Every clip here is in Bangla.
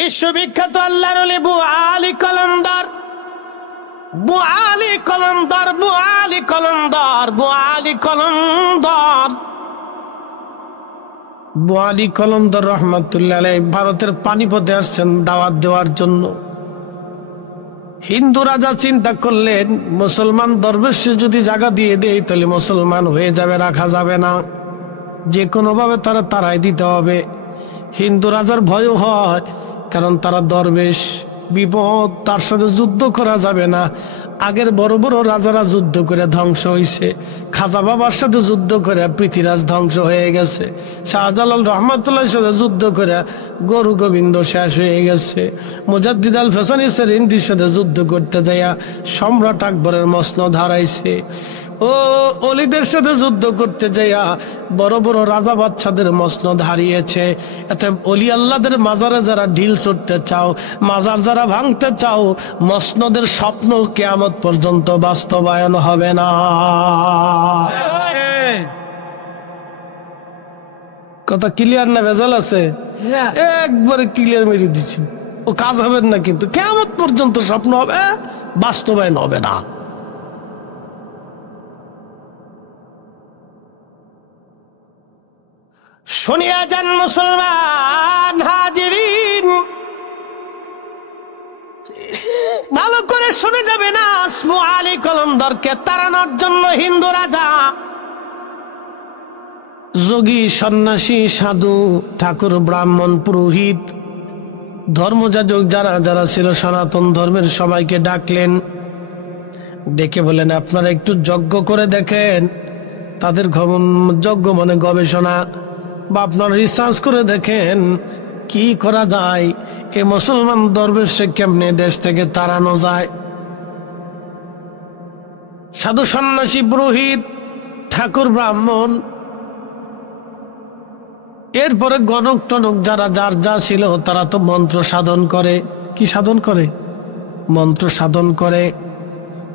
বিশ্ববিখ্যাত আল্লাহর ওলি বুআলি কলমদার, বুআলি কলমদার, বুআলি কলমদার, বুআলি কলমদার, বুআলি কলমদার রহমাতুল্লাহ আলাইহি ভারতের পানিপথে আসছেন দাওয়াত দেওয়ার জন্য। হিন্দু রাজা চিন্তা করলেন, মুসলমান দরবেশে যদি জায়গা দিয়ে দেয় তাহলে মুসলমান হয়ে যাবে, রাখা যাবে না, যে কোনো ভাবে তারা তাড়াই দিতে হবে। হিন্দু রাজার ভয় হয়, কারণ তারা দরবেশ, বিপদ, তার সাথে যুদ্ধ করা যাবে না। আগের বড় বড় রাজারা যুদ্ধ করে ধ্বংস হয়েছে, খাজা বাবার সাথে যুদ্ধ করে পৃথিরাজ ধ্বংস হয়ে গেছে, শাহজালাল রহমাতুল্লাহর সাথে যুদ্ধ করে গরু গোবিন্দ শেষ হয়ে গেছে, মুজাদ্দিদ আল ফেসানি সেরিন্দির সাথে যুদ্ধ করতে যাইয়া সম্রাট আকবরের মসনদ হারাইছে। ও অলিদের সাথে যুদ্ধ করতে যাইয়া বড় বড় রাজা বাচ্চাদের মসনদ হারিয়েছে। এতে অলি আল্লাহদের মাজারে যারা ঢিল ছুটতে চাও, মাজার যারা ভাঙতে চাও, মসনদের স্বপ্ন কিয়ামত পর্যন্ত বাস্তবায়ন হবে না। কথা ক্লিয়ার না ভেজাল আছে? একবারে ক্লিয়ার মেরে দিচ্ছি, ও কাজ হবে না, কিন্তু কিয়ামত পর্যন্ত স্বপ্ন হবে, বাস্তবায়ন হবে না। শুনিয়া যান মুসলমান হাজিরিন, ভালো করে শুনে যাবে না। বুআলি কলমদারকে তাড়ানোর জন্য হিন্দু রাজা, যোগী, সন্ন্যাসী, সাধু, ঠাকুর, ব্রাহ্মণ, পুরোহিত, ধর্মযাজক যারা যারা ছিল সনাতন ধর্মের সবাইকে ডাকলেন। ডেকে বলেন, আপনারা একটু যজ্ঞ করে দেখেন। তাদের যজ্ঞ মানে গবেষণা, বা আপনারা রিসার্চ করে দেখেন কি করা যায়, এ মুসলমান দরবেশে কেমনে দেশ থেকে তাড়ানো যায়। সাধু, সন্ন্যাসী, পুরোহিত, ঠাকুর, ব্রাহ্মণ, এরপরে গণক টনক যারা যার যা ছিল তারা তো মন্ত্র সাধন করে। কি সাধন করে? মন্ত্র সাধন করে।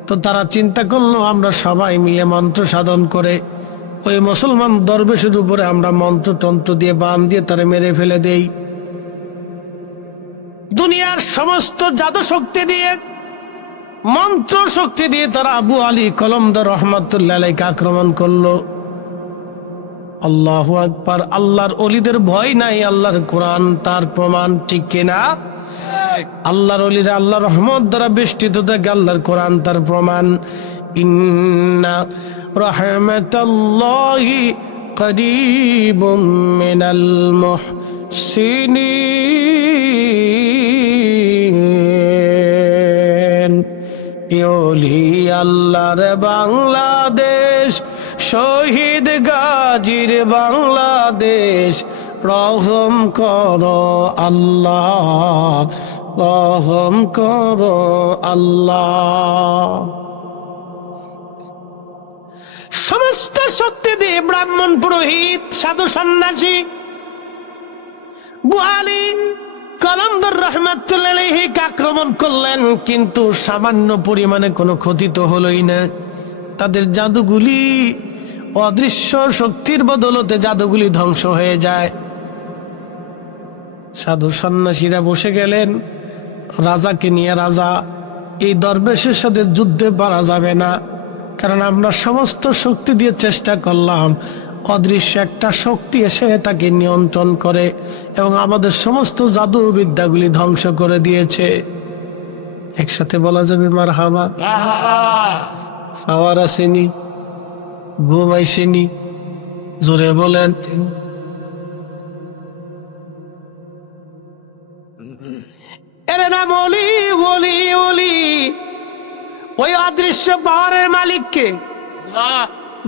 তো তারা চিন্তা করলো, আমরা সবাই মিলে মন্ত্র সাধন করে ওই মুসলমান দরবেশের উপরে আমরা মন্ত্র তন্ত্র দিয়ে বান দিয়ে তারা মেরে ফেলে দেই। দুনিয়ার সমস্ত জাদু শক্তি দিয়ে, মন্ত্র শক্তি দিয়ে তারা বুআলি কলমদার রহমাতুল্লাহ আলাইহি আক্রমণ করলো। আল্লাহু আকবার। আল্লাহর ওলিদের ভয় নাই, আল্লাহর কোরআন তার প্রমাণ, ঠিক কিনা? আল্লাহর ওলিরা আল্লাহর রহমত দ্বারা বেষ্টিত থাকে, আল্লাহর কোরআন তার প্রমাণ। ইন্না রাহমাতাল্লাহি করিবুম মিনাল মুহসিনিন। ওলি আল্লাহর বাংলাদেশ, শহীদ গাজীর বাংলাদেশ, রহম করো আল্লাহ, রহম করো আল্লাহ। সমস্ত শক্তি দিয়ে ব্রাহ্মণ, পুরোহিত, সাধু, সন্ন্যাসী বুআলি কলমদার রহমাতুল্লাহ আলাইহি আক্রমণ করলেন, কিন্তু সামান্য পরিমাণে কোনো ক্ষতি তো হলোই না। তাদের জাদুগুলি, অদৃশ্য শক্তির বদলতে জাদুগুলি ধ্বংস হয়ে যায়। সাধু সন্ন্যাসীরা বসে গেলেন রাজাকে নিয়ে। রাজা, এই দরবেশের সাথে যুদ্ধে পারা যাবে না, কারণ আমরা সমস্ত শক্তি দিয়ে চেষ্টা করলাম, অদৃশ্য একটা শক্তি এসে তাকে নিয়ন্ত্রণ করে এবং আমাদের সমস্ত জাদু বিদ্যাগুলি ধ্বংস করে দিয়েছে। একসাথে বলা যাবে মারহাবা। পাওয়ার আসেনি, ঘুম আইসেনি, জোরে বলেন। এর নাম ওলি, ওলি, ওলি। ওই অদৃশ্য পাওয়ারের মালিককে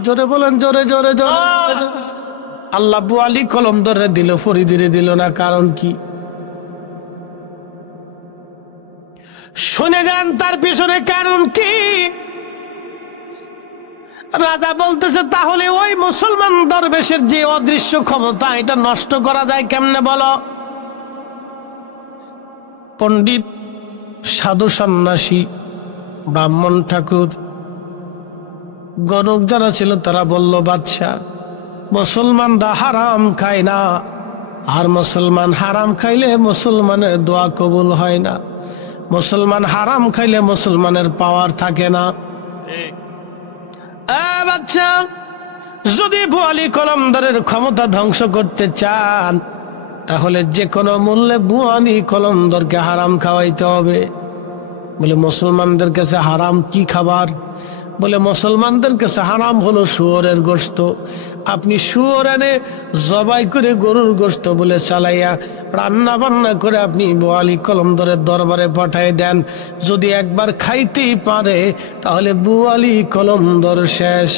জোরে বলেন, জোরে জোরে জোরে। আল্লাহ বুআলি কলমদারে দিল, ফরিদিরে দিল না, কারণ কি? শুনে যান তার পিছনে কারণ কি। রাজা বলতেছে, তাহলে ওই মুসলমান দরবেশের যে অদৃশ্য ক্ষমতা, এটা নষ্ট করা যায় কেমনে বলো? পণ্ডিত, সাধু, সন্ন্যাসী, ব্রাহ্মণ, ঠাকুর, গণক যারা ছিল তারা বলল, বাদশা, মুসলমানরা হারাম খায় না, আর মুসলমান হারাম খাইলে মুসলমানের দোয়া কবুল হয় না, মুসলমান হারাম খাইলে মুসলমানের পাওয়ার থাকে না। বাচ্চা, যদি বুয়ালি কলমদারের ক্ষমতা ধ্বংস করতে চান তাহলে যে কোনো মূল্যে বুয়ালি কলমদারকে হারাম খাওয়াইতে হবে। বলে মুসলমানদের কাছে হারাম কি খাবার? বলে মুসলমানদের কাছে হারাম হলো শুয়োরের গোশত। আপনি শুয়োর এনে জবাই করে গরুর গোশত বলে চালাইয়া রান্না বান্না করে আপনি বুয়ালি কলমদারের দরবারে পাঠাই দেন, যদি একবার খাইতেই পারে তাহলে বুয়ালি কলমদার শেষ।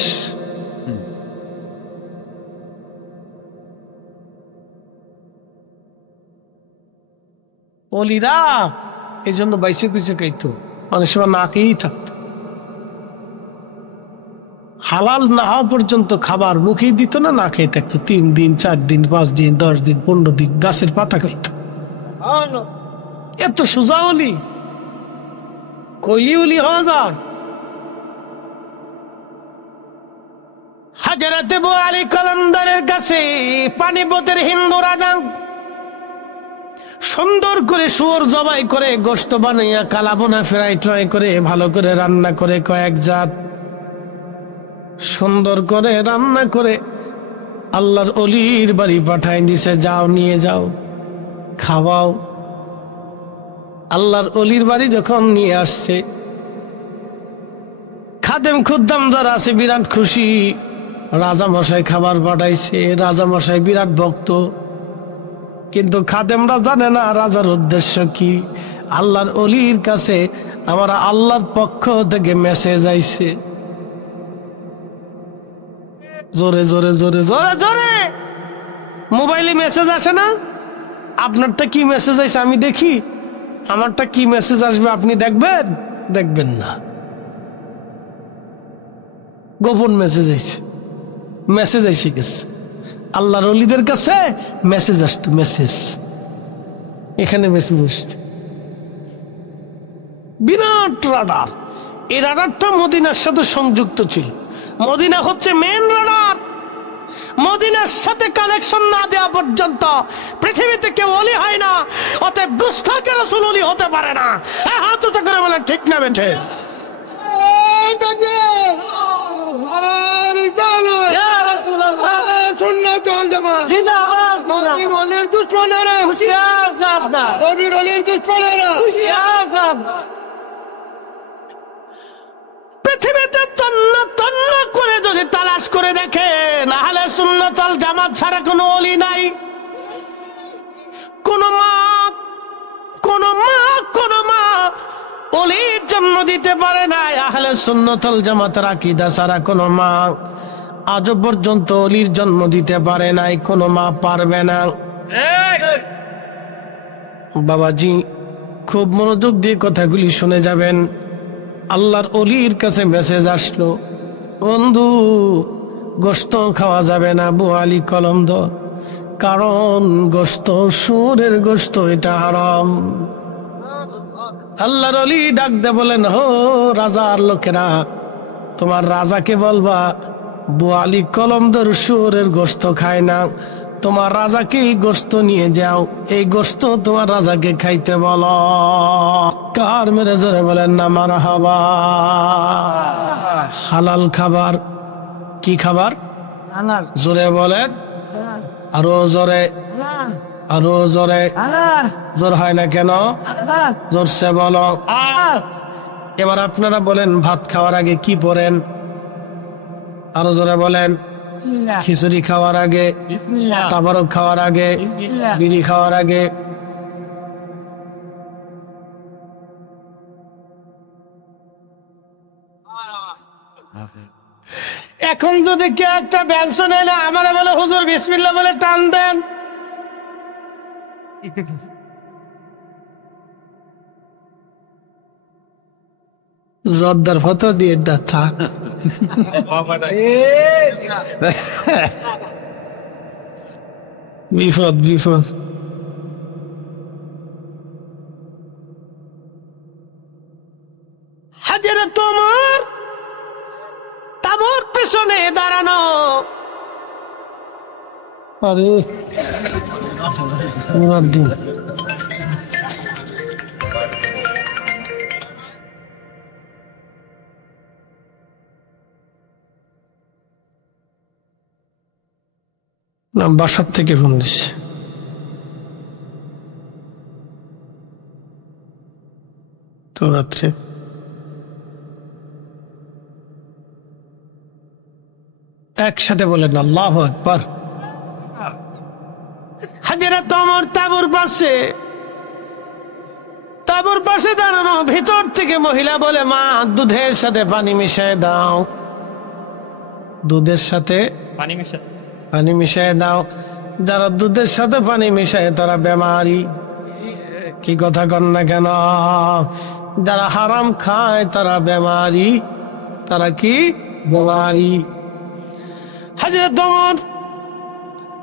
অলিরা এই জন্য বাইসে পিছে খাইতো, অনেক সময় না খেয়েই থাকতো। হালাল না হওয়া পর্যন্ত খাবার মুখেই দিত না, না খেয়ে থাকতো 3 দিন 4 দিন 5 দিন 10 দিন 15 দিন গাছের পাতা খাইতো। এত সোজা অলি, কইলি উলি হওয়া যায়। হাজরাতে বুয়ালি কলমদারের কাছে পানিপথের হিন্দু রাজা সুন্দর করে শুয়োর জবাই করে গোশত বানাইয়া কালাবোনা ফ্রাই ট্রাই করে ভালো করে রান্না করে কয়েক জাত সুন্দর করে রান্না করে আল্লাহর অলির বাড়ি পাঠাই দিছে, যাও নিয়ে যাও খাওয়াও। আল্লাহর অলির বাড়ি যখন নিয়ে আসছে, খাদেম খুদ্দাম যারা আছে বিরাট খুশি, রাজা মশাই খাবার পাঠাইছে, রাজা মশাই বিরাট ভক্ত। কিন্তু খাদেমরা জানে না রাজার উদ্দেশ্য কি। আল্লাহর অলির কাছে আমার আল্লাহর পক্ষ থেকে মেসেজ আইছে। জোরে জোরে জোরে জোরে জোরে মোবাইলে মেসেজ আসে না? আপনারটা কি মেসেজ আইছে আমি দেখি, আমারটা কি মেসেজ আসবে আপনি দেখবেন? দেখবেন না। গোপন মেসেজ আইছে, মেসেজ এসে গেছে। আল্লাহর ওলিদের কাছে মেসেজ আসতো, মেসেজ এখানে মেসেজ আসতো। বিরাট রাডার, এই রাডারটা মদিনার সাথে সংযুক্ত ছিল। মদিনা হচ্ছে মেন রাডার। মদিনার সাথে কানেকশন না দেওয়া পর্যন্ত পৃথিবীতে কেউ ওলি হয় না। অতএব গুস্তাখে রাসূল ওলি হতে পারে না। হাত উঁচু করে বলেন ঠিক না বেঠে? পৃথিবীতে তন্ন তন্ন করে যদি তালাশ করে দেখে, আহলে সুন্নাত ওয়াল জামাত ছাড়া কোনো ওলি নাই। কোন মা ওলির জন্ম দিতে পারে না। আহলে সুন্নাত ওয়াল জামাতের আকীদা ছাড়া কোনো মা আজ পর্যন্ত ওলির জন্ম দিতে পারে নাই, কোনো মা পারবে না। বাবাজি খুব মনোযোগ দিয়ে কথাগুলি শুনে যাবেন। আল্লাহর অলির কাছে মেসেজ আসলো, বন্ধু গোশত খাওয়া যাবে না বুয়ালি কলমদার, কারণ গোশত শুয়োরের গোশত, এটা হারাম। আল্লাহর অলি ডাক দে বলেন, হো রাজার লোকেরা, তোমার রাজাকে বলবা বুয়ালি কলমদার শুয়োরের গোশত খায় না, তোমার রাজাকে এই গোশত নিয়ে যাও, এই গোশত তোমার রাজাকে খাইতে বলো। কার মেরে জোরে বলেন না মারহাবা। হালাল খাবার। কি খাবার? জোরে বলেন, আরো জোরে, আরো জোরে। জোর হয় না কেন? জোরসে বলো। এবার আপনারা বলেন, ভাত খাওয়ার আগে কি পড়েন? আরো জোরে বলেন। খিচুড়ি খাওয়ার আগে, তাবারক খাওয়ার আগে, বিড়ি খাওয়ার আগে। এখন যদি কেউ একটা ব্যঞ্জন এলে আমার বলে হুজুর বিসমিল্লাহ বলে টান দেন, জর্দার ফটো দিয়ে ডাথা বিপদ বিপদ। হাজরে তোমার তাবুর পেছনে দাঁড়ানো, আরে মুরাদ্দিন না, বাসার থেকে ফোন দিচ্ছে। তো রাত্রে একসাথে বলেন আল্লাহু আকবার। হযরত ওমর তাঁবুর পাশে দাঁড়ানো, ভিতর থেকে মহিলা বলে, মা দুধের সাথে পানি মিশিয়ে দাও, দুধের সাথে পানি মিশিয়ে দাও। যারা দুধের সাথে পানি মিশায় তারা বেমারি। কি কথা কন না কেন? যারা হারাম খায় তারা বেমারি। তারা কি বেমারি? হযরত ওমর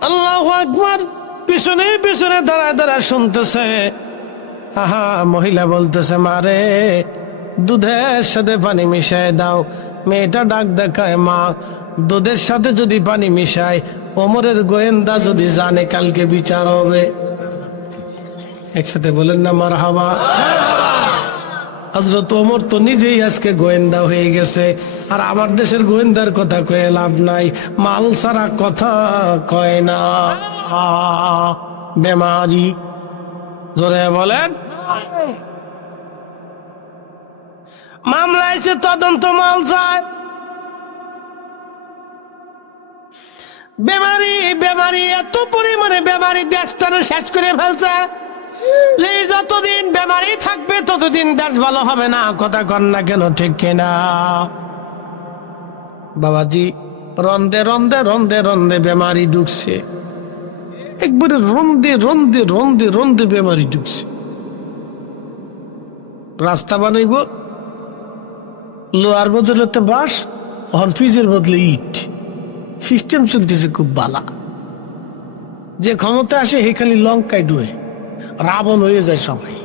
আল্লাহু আকবার পিছনে পিছনে দাঁড়ায় শুনতেছে। আহা, মহিলা বলতেছে, মারে দুধের সাথে পানি মিশায় দাও। মেয়েটা ডাক দেখায়, মা দুধের সাথে যদি পানি মিশায়, ওমরের গোয়েন্দা যদি জানে কালকে বিচার হবে। একসাথে বলেন না মারহাবা। হযরত ওমর তো নিজেই আজকে গোয়েন্দা হয়ে গেছে। আর আমার দেশের গোয়েন্দার কথা কয়ে লাভ নাই, মাল সারা কথা কয় না। বেমারি। জোরে বলেন। মামলা এসে তদন্ত মাল চায়। বেমারি এত পরিমাণে বেমারি দেশটারে শেষ করে ফেলছে। যতদিন বেমারি থাকবে ততদিন দেশ ভালো হবে না। কথা কন না কেন? ঠিক কিনা বাবাজি? রন্দে রন্দে রন্দে রন্দে বেমারি ঢুকছে, একবারে রন্দে রন্দে রন্দে রন্দে বেমারি ঢুকছে। রাস্তা বানাইব, লোহার বদলে বাঁশ, হরফিজের বদলে ইট। সিস্টেম চলতেছে খুব বালা। যে ক্ষমতা আসে হে খালি লঙ্কায় ডুয়ে রাবণ হয়ে যায় সবাই।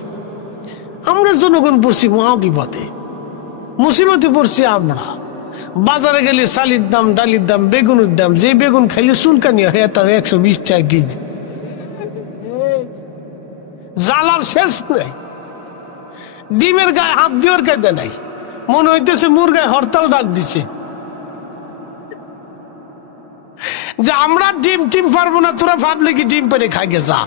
আমরা জনগণ পড়ছি মহা বিপদে, মুসিবতে পড়ছি আমরা। বাজারে গেলে চালির দাম, ডালির দাম, বেগুনের দাম, যে বেগুন খাইলে চুলকানি হয় তার 120 টাকা কেজি। জ্বালার শেষ নেই। ডিমের গায়ে হাত দেওয়ার কায়দা নাই। মনে হইতেছে মুরগায় হরতাল ডাক দিছে যে আমরা ডিম পারবো না, তোরা ভাবলে কি ডিম পেরে খাইগে যা।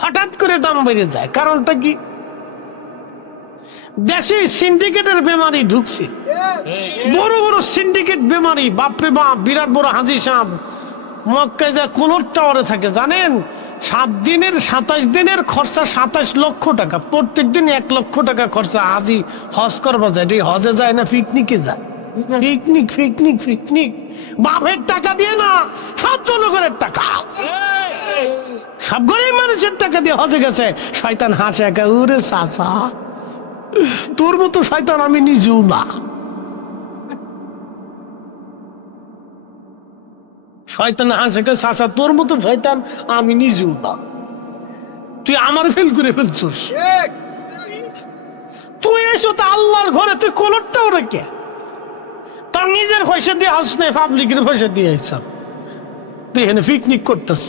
হঠাৎ করে দাম বেড়ে যায়। কারণটা কি? দেশে সিন্ডিকেটের বেমারি ঢুকছে। বড় বড় সিন্ডিকেট বেমারি, বাপরে বাপ। বিরাট বড় হাজি সাহেব মক্কায় যায় কোলর টাওয়ারে থাকে, জানেন? 7 দিনের 27 দিনের খরচা 27 লক্ষ টাকা। প্রত্যেক দিন 1 লক্ষ টাকা খরচা। হাজি হজ করবা যায়, হজে যায় না পিকনিকে যায়। পিকনিক বাপের টাকা দিয়ে না, সব জনগণের টাকা, সব গরিব মানুষের টাকা দিয়ে হজে গেছে। শয়তান হাসে একা, উরে চাচা তোর মতো শয়তান আমি নিজেও না। শয়তান হাসে একা, চাচা তোর মতো শয়তান আমি নিজেও না। তুই আমার ফেল করে ফেলছিস। তুই এসো তো আল্লাহর ঘরে, তুই কোলরটাও রেখে তার নিজের পয়সা দিয়ে হাস নেই, পাবলিকের পয়সা দিয়ে হিসাব। তুই এখানে পিকনিক করতেছ।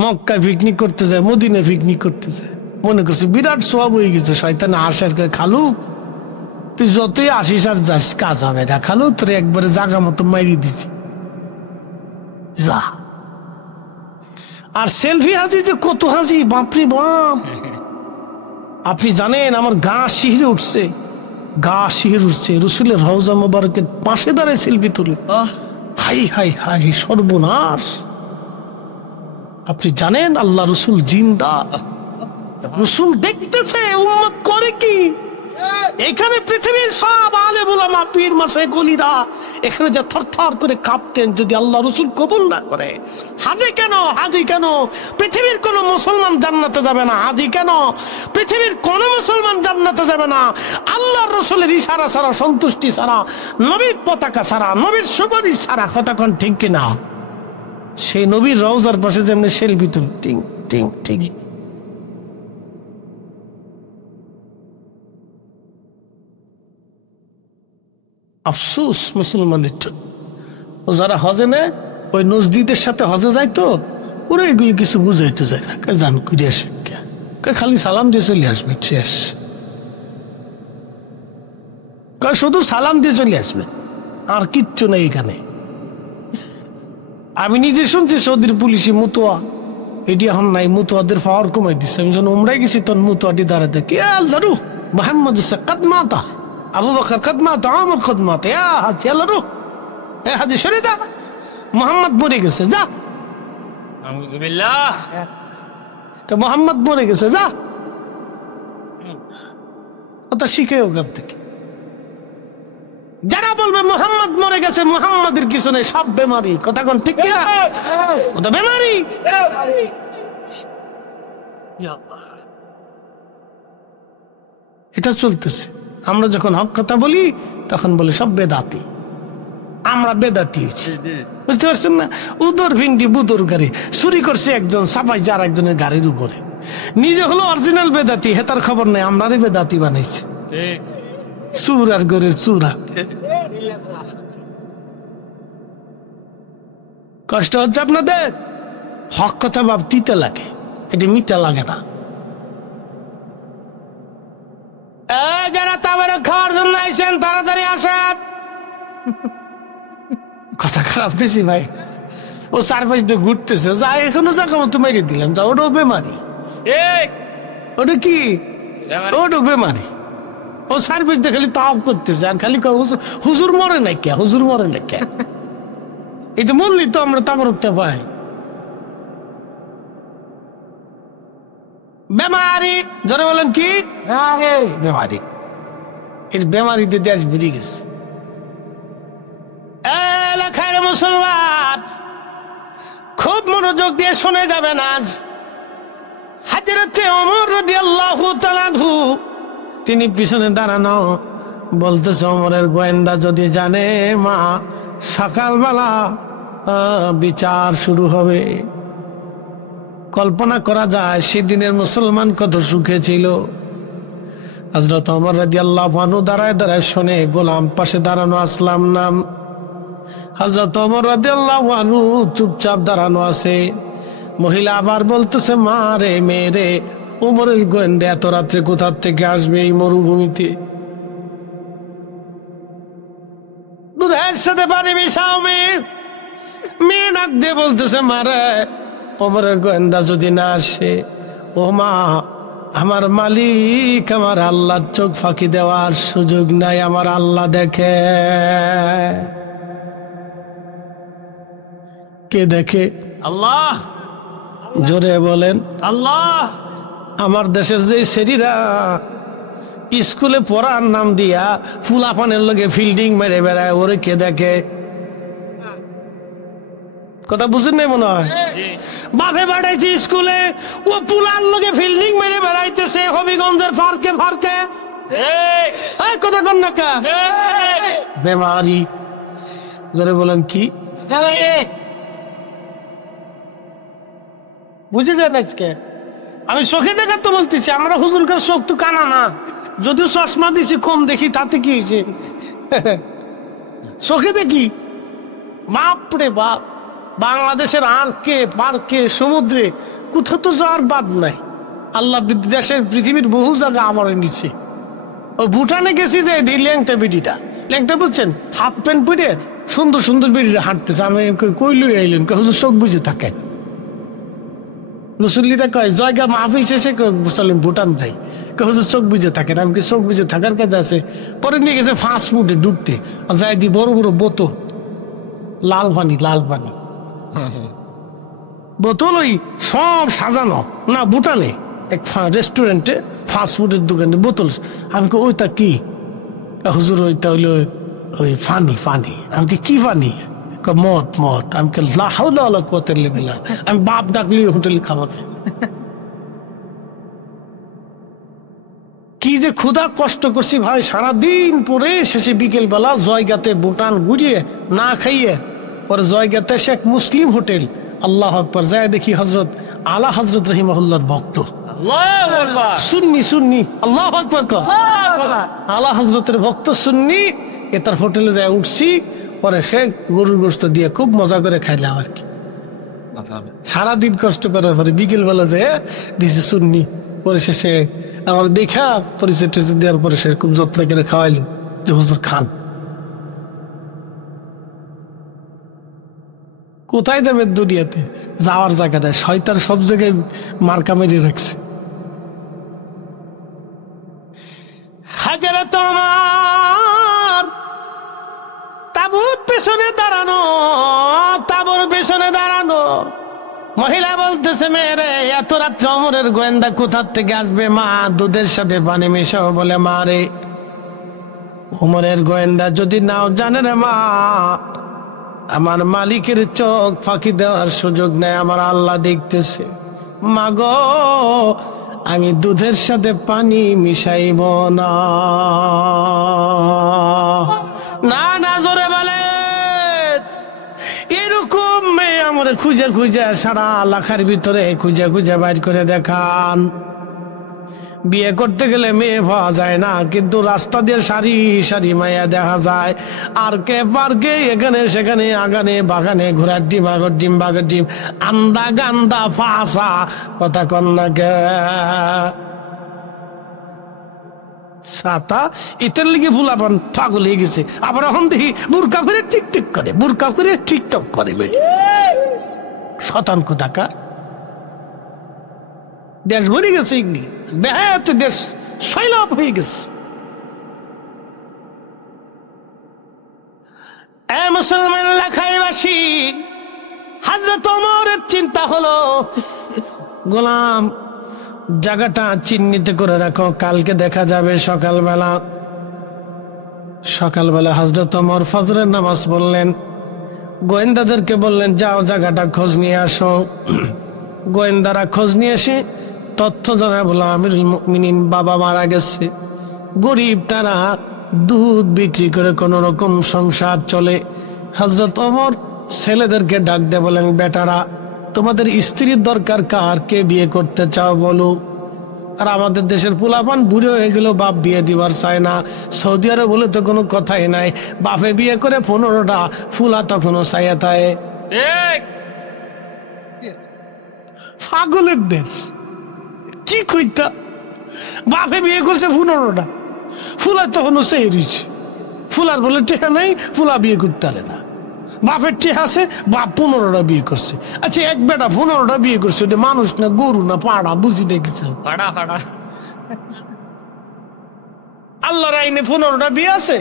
মক্কায় পিকনিক করতে যায়, মদিনায় পিকনিক করতে যায়। মনে করছে বিরাট সব হয়ে গেছে। শয়তান আসার খালু তুই যতই আসিস আর যাস কাজ হবে না। খালু তোর একবারে জাগা মতো মারি দিছি যা। আর সেলফি হাজি যে কত হাজি, বাপরে বাপ। আপনি জানেন আমার গা শিহরে উঠছে, গা শিহরে উঠছে। রসুলের রওজা মোবারকের পাশে দাঁড়ায় সেলফি তুলে। হাই হাই হাই সর্বনাশ। আপনি জানেন আল্লাহ রসুল জিন্দা, রসুল দেখতেছে। উম্মত করে কি? এখানে পৃথিবীর সব আলেম উলামা, পীর মাশায়েখ ওলিরা এখানে যা থরথর করে কাঁপতেন যদি আল্লাহ রসুল কবুল না করে। হাজি কেন পৃথিবীর কোন মুসলমান জান্নাতে যাবে না? হাজি কেন পৃথিবীর কোন মুসলমান জান্নাতে যাবে না? আল্লাহ রসুলের ইশারা ছাড়া, সন্তুষ্টি ছাড়া, নবীর পতাকা ছাড়া, নবীর সুপারিশ ছাড়া। কতক্ষণ ঠিক কিনা? সেই নবীর রওজার পাশে যেমনি সেলফি তুল, টিং টিং টিং। আফসোস মুসলমানের। ও যারা হজে নেয় ওই নজদিদের সাথে হজে যায় তো ওরা এগুলি কিছু বুঝাইতে যায় না, জান করে আসে খালি সালাম দিয়ে চলে আসবে, শেষ। শুধু সালাম দিয়ে চলে আসবে, আর কিচ্ছু নেই এখানে। আমি নিজে শুনছি সৌদির পুলিশে মুতোয়া এটি এখন নাই, মুতোয়াদের পাওয়ার কমাই দিচ্ছে। আমি যখন উমরাই গেছি তখন মুতোয়াটি দাঁড়াতে কি আলদারু মোহাম্মদ কদমাতা আবু বকর কদমাতা আমর কদমাতা হাজি আল্লাহরু এ হাজি সরে যা, মোহাম্মদ মরে গেছে যা, আলহামদুলিল্লাহ মোহাম্মদ মরে গেছে যা, ওটা শিখে ওখান থেকে। যারা বলবে মোহাম্মদ মরে গেছে, মোহাম্মদের কিছু নেই, সব বেমারি। কথা কোন ঠিক কিনা? ওটা বেমারি। এটা চলতেছে। আমরা যখন হক কথা বলি তখন বলে সব বেদাতি, আমরা বেদাতি হয়েছি, বুঝতে পারছেন না? উদর ভিন্ডি বুদর গাড়ি চুরি করছে একজন, সাফাই যার একজনের গাড়ির উপরে, নিজে হলো অরিজিনাল বেদাতি, হেতার খবর নেই, আমরারই বেদাতি বানাইছে। চুর আর গরের চুরা। কষ্ট হচ্ছে আপনাদের? হক কথা ভাবতে লাগে, এটি মিঠা লাগে না। যারা তাবারক খাওয়ার জন্য আইছেন তাড়াতাড়ি আসেন। কথা খারাপ বেশি ভাই, ও চারপাশ দিয়ে ঘুরতেছে, যা এখনো জায়গা মতো মেরে দিলাম, যা ওটাও বেমারি। ওটা কি? ওটাও বেমারি। ও সার্ভিস দিয়ে খালি তাপ করতেছে আর খালি হুজুর মরে নাই কে, হুজুর মরে নাই কে। এই তো বললি তো আমরা তাবারকটা পাই। বেমারি যারা বলেন কি বেমারি, এই বেমারিতে দেশ বেরিয়ে গেছে। এলাকার মুসলমান খুব মনোযোগ দিয়ে শুনে যাবেন। আজ হযরত ওমর রাদিয়াল্লাহু তাআলা আনহু তিনি পিছনে দাঁড়ানো, বলতেছে ওমরের গোয়েন্দা যদি জানে মা সকালবেলা বিচার শুরু হবে। কল্পনা করা যায় সেদিনের মুসলমান কত সুখে ছিল। হযরত ওমর রাদিয়াল্লাহু আনহু দাঁড়ায় দাঁড়ায় শোনে, গোলাম পাশে দাঁড়ানো আসলাম নাম। হযরত ওমর রাদিয়াল্লাহু আনহু চুপচাপ দাঁড়ানো আছে। মহিলা আবার বলতেছে মা রে মেয়ে রে, ওমরের গোয়েন্দা এত রাত্রে কোথা থেকে আসবে এই মরুভূমিতে? দুধের সাথে পানি মিশাও মেয়ে। মেয়ে ডাক দিয়ে বলতেছে মা রে, ওমরের গোয়েন্দা যদি না আসে, ও মা আমার মালিক আমার আল্লাহর চোখ ফাঁকি দেওয়ার সুযোগ নাই, আমার আল্লাহ দেখে। কে দেখে? আল্লাহ। জোরে বলেন আল্লাহ। আমার দেশের যে সেরিরা স্কুলে পড়ার নাম দিয়া ফুলাফানের লগে ফিল্ডিং মেরে বেড়ায়, ওরে কে দেখে? কথা বুঝেন নাই মনে হয়? বাপে বাড়াইছে স্কুলে, ও পুলার লগে ফিল্ডিং মেরে বেড়াইতেছে হবিগঞ্জের ফারকে ফারকে। কথা কন না কা বেমারি। জোরে বলেন কি বুঝে যান আজকে? আমি চোখে দেখা তো বলতেছি, আমরা হুজুরকার চোখ তো কানা না, যদিও চশমা দিছি কম দেখি, তাতে কি হয়েছে? চোখে দেখি। বাপরে বাপ, বাংলাদেশের আরকে পার্কে সমুদ্রে কোথাও তো যাওয়ার বাদ নাই। আল্লাহ দেশের পৃথিবীর বহু জায়গা আমার নিচে। ও ভুটানে গেছি যে ল্যাংটা বিডিটা, ল্যাংটা বুঝছেন, হাফ প্যান্ট পরে সুন্দর সুন্দর বিড়িটা হাঁটতেছে। আমি কইলুই আইলেন, হুজুর চোখ বুঝে থাকেন। মুসল্লিরা কয় জয়গা মাহফিল শেষে ভুটান যাই, হুজুর চোখ বুঝে থাকেন। আমি কি চোখ বুঝে থাকার কাজে আছে? পরে নিয়ে গেছে ফাস্ট ফুডে ঢুকতে, যাই দি বড় বড় বোতল, লাল পানি বোতল, ওই সব সাজানো না ভুটানে এক রেস্টুরেন্টে ফাস্ট ফুডের দোকানে বোতল। আমি ওইটা কি? হুজুর ওইটা হইলো ওই ফানি। আমি কি ফানি? মদ। আমি আমি বাপ ডাকলি হোটেলে খাবো না। কি যে ক্ষুধা কষ্ট করছি ভাই সারাদিন পরে, শেষে বিকেল বেলা জয়গাতে ভুটান ঘুরিয়ে না খাইয়ে পরে জয়গাতে শেখ মুসলিম হোটেল, আল্লাহ আকবার, যায় দেখি হজরত আলা হজরত রহিমাহুল্লাহর ভক্ত, সুন্নি আল্লাহ আকবার, আলা হজরতের ভক্ত সুন্নি। এ তার হোটেলে যায় উঠছি, পরে সে গরুর গোস্ত দিয়ে খুব মজা করে খাইলাম আর কি। সারাদিন কষ্ট করার পরে বিকেল বেলা যে দিছে সুন্নি, পরে সে আমার দেখা পরিচয় টরিচয় দেওয়ার পরে সে খুব যত্ন করে খাওয়াইলো যে হুজুর খান। কোথায় যাবে দুনিয়াতে, যাওয়ার জায়গা নেই, শয়তান সব জায়গায় মার্কা মেরে রাখছে। হাজারে তোমার তাবুর পেছনে দাঁড়ানো, তাবুর পেছনে দাঁড়ানো মহিলা বলতেছে, মেয়েরে এত রাত্রে ওমরের গোয়েন্দা কোথার থেকে আসবে? মা দুধের সাথে পানি মেশাও বলে। মা রে, ওমরের গোয়েন্দা যদি নাও জানে রে মা, আমার মালিকের চোখ ফাঁকি দেওয়ার সুযোগ নেই, আমার আল্লাহ দেখতেছে। মা গো, আমি দুধের সাথে পানি মিশাইব না। না না, জোরে বলে। এরকম মেয়ে আমার খুঁজে খুঁজে সারা এলাকার ভিতরে খুঁজে খুঁজে বাইর করে দেখান। বিয়ে করতে গেলে মেয়ে পাওয়া যায় না, কিন্তু রাস্তা দিয়ে সারি সারি মাইয়া দেখা যায়। আর কে পার্কে এখানে সেখানে আগানে বাগানে ঘোড়ার ডিম আগর ডিম বাগের ডিম আন্দা গান্দা ফাঁসা কথা কন্যা গে ছাতা ইতের লিগে ফুলাপান পাগল হয়ে গেছে। আবার এখন দেখি বুরকা করে টিকটিক করে, বুরকা করে টিকটক করে শতাঙ্ক টাকা। দেশ ভরে গেছে এগুলি, বেহায়াতে দেশ সৈলাভ হয়ে গেছে। এ মুসলমান এলাকাবাসী, হযরত ওমরের চিন্তা হলো, গোলাম জায়গাটা চিহ্নিত করে রাখো, কালকে দেখা যাবে সকালবেলা। সকালবেলা হযরত ওমর ফজরের নামাজ পড়লেন, গোয়েন্দাদেরকে বললেন যাও জায়গাটা খোঁজ নিয়ে আসো। গোয়েন্দারা খোঁজ নিয়ে এসে তথ্য জানাবো, আমিরুল মুমিনিন বাবা মারা গেছে, গরিব, তারা দুধ বিক্রি করে কোন রকম সংসার চলে। হযরত ওমর ছেলেদেরকে ডাক দিয়ে বলেন, বেটারা তোমাদের স্ত্রীর দরকার কার, কে বিয়ে করতে চাও বলো। আর আমাদের দেশের পোলাপান বুড়ো হয়ে গেল, বাপ বিয়ে দিবার চায় না। সৌদি আরব বলে তো কোনো কথাই নাই, বাপে বিয়ে করে 15টা, ফুলা তখনও চাইয়া থাকে। পাগলের দেশ, কি কইতা, বাপে বিয়ে করছে 15টা, ফুলা তখনও চেয়ে রয়েছে। ফুলার বলে টেহা নেই, ফুলা বিয়ে করতে পারে না। বাপের টেহা আছে, বাপ 15টা বিয়ে করছে। আচ্ছা, এক বেটা 15টা বিয়ে করছে, ওটা মানুষ না গরু না পাড়া, বুঝি না কিছু। আল্লাহর আইনে 15টা বিয়ে আছে,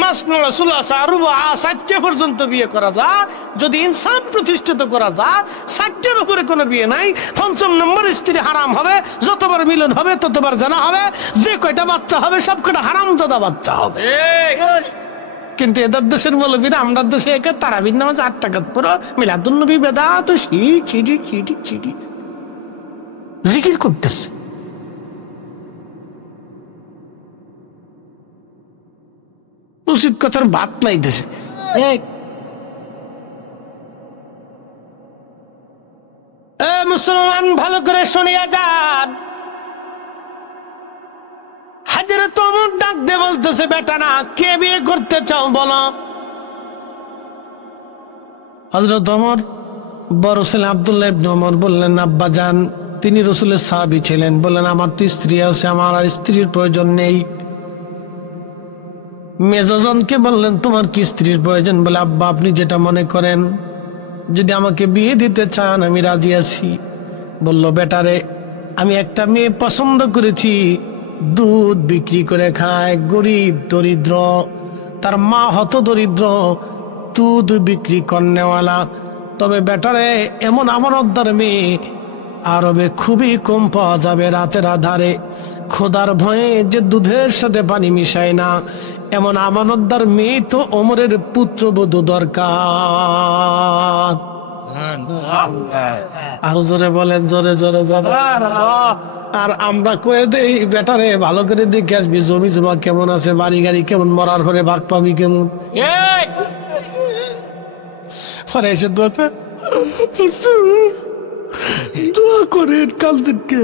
মাসনুরা সুলাসা রুবা 60 পর্যন্ত বিয়ে করা যায়। যদি ইনসাফ প্রতিষ্ঠিত করা যায়, 60-এর উপরে কোনো বিয়ে নাই। 5ম নম্বর স্ত্রী হারাম হবে, যতবার মিলন হবে ততবার জানা হবে, যে কয়টা বাচ্চা হবে সব কয়টা হারামজাদা বাচ্চা হবে। কিন্তু এদের দেশের মৌলবীরা আমরা দেশে একে তারাবির নামাজ 8 টাকা পড়ো, মিলাদুন্নবী বেদাত শিরিক শিরিক শিরিক শিরিক জিকির করতেছে। উচিত কথার বাত নাই দেশে। মুসলমান ভালো করে শুনিয়া যান, হযরত ওমর ডাক দিয়ে বলতেছে, বেটা না, কে বিয়ে করতে চাও বলো। হযরত ওমর বড় ছেলে আব্দুল্লাহ ইবনে ওমর বললেন, আব্বা যান, তিনি রাসূলের সাহাবী ছিলেন, বললেন আমার তো স্ত্রী আছে, আমার আর স্ত্রীর প্রয়োজন নেই। মেজজনকে বললেন, তোমার কি স্ত্রীর প্রয়োজন? বলে, আব্বা আপনি যেটা মনে করেন, যদি আমাকে বিয়ে দিতে চান আমি রাজি আছি। বলল, বেটারে, আমি একটা মেয়ে পছন্দ করেছি, দুধ বিক্রি করে খায়, গরিব দরিদ্র, তার মা হত দরিদ্র, দুধ বিক্রি করনেওয়ালা। তবে বেটারে, এমন আমানতদার মেয়ে আরবে খুবই কম পাওয়া যাবে। রাতের আধারে খোদার ভয়ে যে দুধের সাথে পানি মিশায় না, এমন আমানতদার মেয়ে তো ওমরের পুত্রবধূ দরকার। আরো জোরে বলেন, জোরে জোরে জোরে। আর আমরা কয়ে দেই, বেটারে ভালো করে দেখে আসবি, জমি জমা কেমন আছে, বাড়ি গাড়ি কেমন, মরার পরে ভাগ পাবি কেমন। এসে দোয়া করে কাল থেকে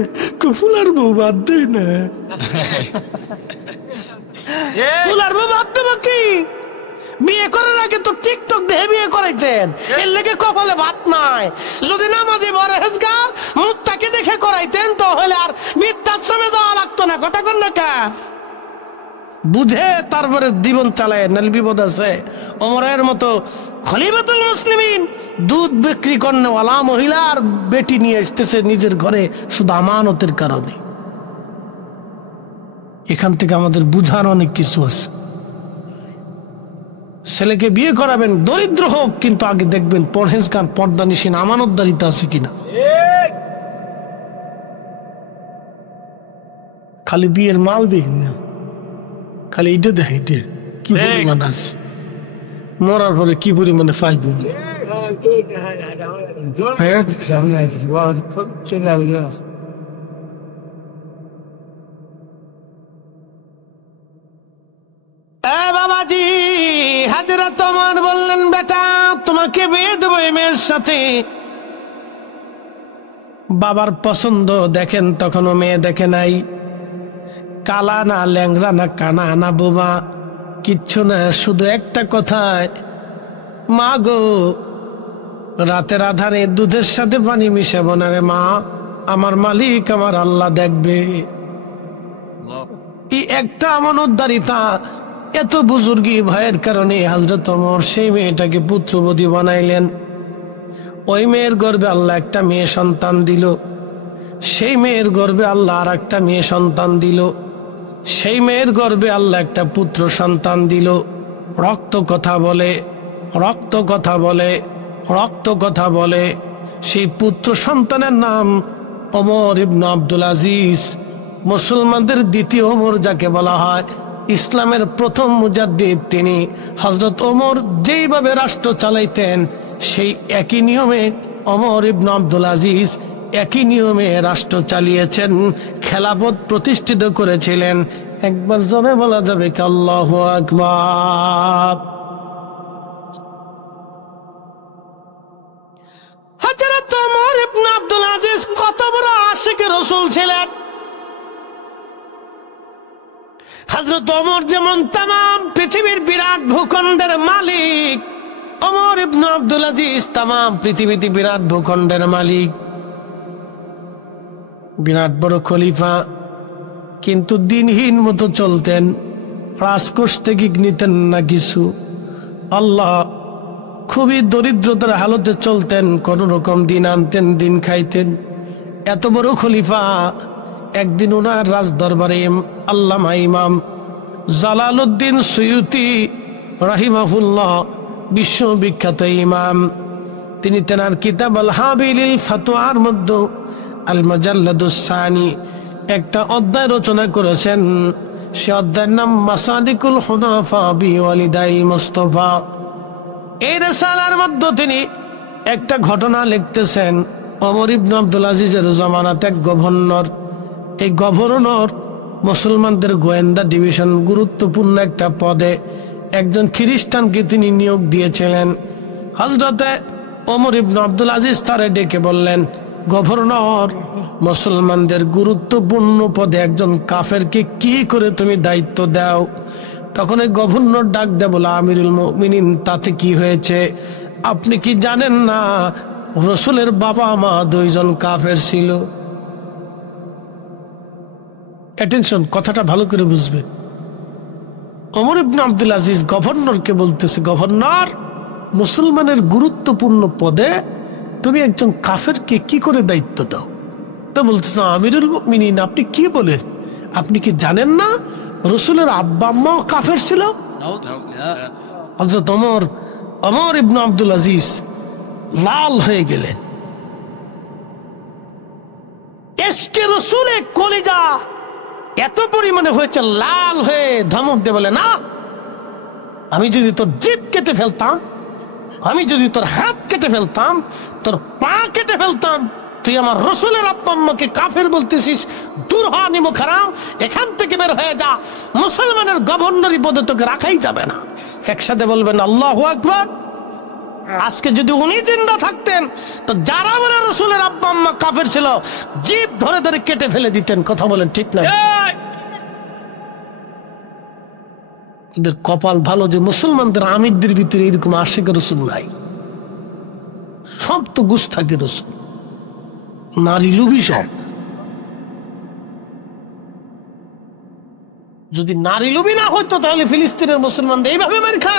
ফুলার বউ বাদ দেয় না। ফুলার বউ বাদ দেবো কি? বিয়ে করার আগে তো টিকটক দেখে বিয়ে করাইছেন, এর লেগে কপালে ভাত নাই। যদি নামাজি পরহেজগার মুত্তাকি দেখে করাইতেন তাহলে আর বৃদ্ধাশ্রমে যাওয়া লাগতো না। কথা কন না কা? বুঝে তারপরে জীবন চালায়, নাহলে বিপদ আছে। ওমরের মতো খলিফাতুল মুসলিমিন দুধ বিক্রি করনেওয়ালা মহিলার বেটি নিয়ে আসতেছে নিজের ঘরে শুধু আমানতের কারণে। এখান থেকে আমাদের বুঝার অনেক কিছু আছে। ছেলেকে বিয়ে করাবেন, দরিদ্র হোক, কিন্তু আগে দেখবেন পরহেজগার, পর্দানিসীন, আমানতদারিতা আছে কিনা। খালি বিয়ের মাল দিন না, খালি এটা দেখ, এটা কি পরিমাণ আছে, মরার পরে কি পরিমাণে পাইব। বাবাজি হাজরত ওমর বললেন, বেটা তোমাকে বিয়ে দেবো এই মেয়ের সাথে। বাবার পছন্দ দেখেন, তখনও মেয়ে দেখে নাই। কালা না ল্যাংরা না কানা না বোবা কিচ্ছু না, শুধু একটা কথায়, মা গো রাতের আধারে দুধের সাথে পানি মিশাবো না রে মা, আমার মালিক আমার আল্লাহ দেখবে। এই একটা আমানতদারিতা, এত বুজুর্গি ভয়ের কারণে হযরত ওমর সেই মেয়েটাকে পুত্রবতী বানাইলেন। ওই মেয়ের গর্ভে আল্লাহ একটা মেয়ে সন্তান দিল, সেই মেয়ের গর্ভে আল্লাহ আর একটা মেয়ে সন্তান দিল, সেই মেয়ের গর্ভে আল্লাহ একটা পুত্র সন্তান দিল। রক্ত কথা বলে, রক্ত কথা বলে, রক্ত কথা বলে। সেই পুত্র সন্তানের নাম ওমর ইবনে আব্দুল আজিজ, মুসলমানদের দ্বিতীয় ওমর যাকে বলা হয়, ইসলামের প্রথম মুজাদ্দিদ তিনি। হযরত ওমর যেইভাবে রাষ্ট্র চালাইতেন সেই একই নিয়মে ওমর ইবনে আব্দুল আজিজ একই নিয়মে রাষ্ট্র চালিয়েছেন, খেলাফত প্রতিষ্ঠিত করেছিলেন। একবার জোরে বলা যাবে কি আল্লাহু আকবার। হযরত ওমর ইবনে আব্দুল আজিজ কত বড় আশিকে রাসূল ছিলেন। হযরত ওমর যেমন তামাম পৃথিবীর বিরাট ভূখণ্ডের মালিক, ওমর ইবনে আব্দুল আজিজ তামাম পৃথিবীতে বিরাট ভূখণ্ডের মালিক, বিরাট বড় খলিফা, কিন্তু দিনহীন মতো চলতেন। রাজকোষ থেকে নিতেন না কিছু। আল্লাহ, খুবই দরিদ্রতার হালতে চলতেন, কোন রকম দিন আনতেন, দিন খাইতেন। এত বড় খলিফা, একদিন ওনার রাজ দরবারে আল্লামা ইমাম জালালউদ্দিন সুয়ুতি রাহিমাহুল্লাহ, বিশ্ববিখ্যাত ইমাম, তিনি তেনার কিতাব আল হাবিলিল ফাতোয়ার মধ্যে আল মুজাল্লাদুস সানি একটা অধ্যায় রচনা করেছেন। সে অধ্যায়ের নাম মাসালিকুল হুনাফা বিওয়ালিদাইল মুস্তাফা। এই রিসালার মধ্যে তিনি একটা ঘটনা লিখতেছেন। ওমর ইবনে আব্দুল আজিজের জামানাতে এক গভর্নর, এই গভর্নর মুসলমানদের গোয়েন্দা ডিভিশন গুরুত্বপূর্ণ একটা পদে একজন খ্রিস্টানকে তিনি নিয়োগ দিয়েছিলেন। হযরতে ওমর ইবনে আব্দুল আজিজ তারে ডেকে বললেন, গভর্নর, মুসলমানদের গুরুত্বপূর্ণ পদে একজন কাফেরকে কি করে তুমি দায়িত্ব দাও? তখন এই গভর্নর ডাক দেয় বলে, আমিরুল মুমিনিন, তাতে কি হয়েছে? আপনি কি জানেন না রাসূলের বাবা মা দুইজন কাফের ছিল? অ্যাটেনশন, কথাটা ভালো করে বুঝবেন। ওমর ইবনে আব্দুল আজিজ গভর্নরকে বলতেছে, গভর্নর, মুসলমানের গুরুত্বপূর্ণ পদে তুমি একজন কাফেরকে কি করে দায়িত্ব দাও? তো বলতেছে, আমিরুল মুমিনিন, আপনি কি বলেন? আপনি কি জানেন না রাসূলের আব্বা আম্মাও কাফের ছিল? হযরত ওমর ইবনে আব্দুল আজিজ লাল হয়ে গেলেন। ইশকে রাসূলে কলিজা এত পরিমাণে হয়েছে, লাল হয়ে ধমক দিয়ে বলে, না, আমি যদি তোর জিভ কেটে ফেলতাম, আমি যদি তোর হাত কেটে ফেলতাম, তোর পা কেটে ফেলতাম, তুই আমার রাসূলের আব্বা আম্মাকে কাফের বলতেছিস? দূর হ, নিমুখ হারাম, এখান থেকে বের হয়ে যা, মুসলমানের গভর্নরি পদে তোকে রাখাই যাবে না। একসাথে বলবেন আল্লাহু আকবার। আজকে যদি উনি জিন্দা থাকতেন তো যারা বলে রাসূলের আব্বা আম্মা কাফের ছিল, জিভ ধরে ধরে কেটে ফেলে দিতেন। কথা বলেন ঠিক না? এদের কপাল ভালো যে মুসলমানদের আমিরদের ভিতরে এরকম আশিক রসুল নাই, সব তো গুস্তাখি রসুল, নারী লুবি সব। যদি নারী লুবি না হইতো তাহলে ফিলিস্তিনের মুসলমানদের এইভাবে মার খা।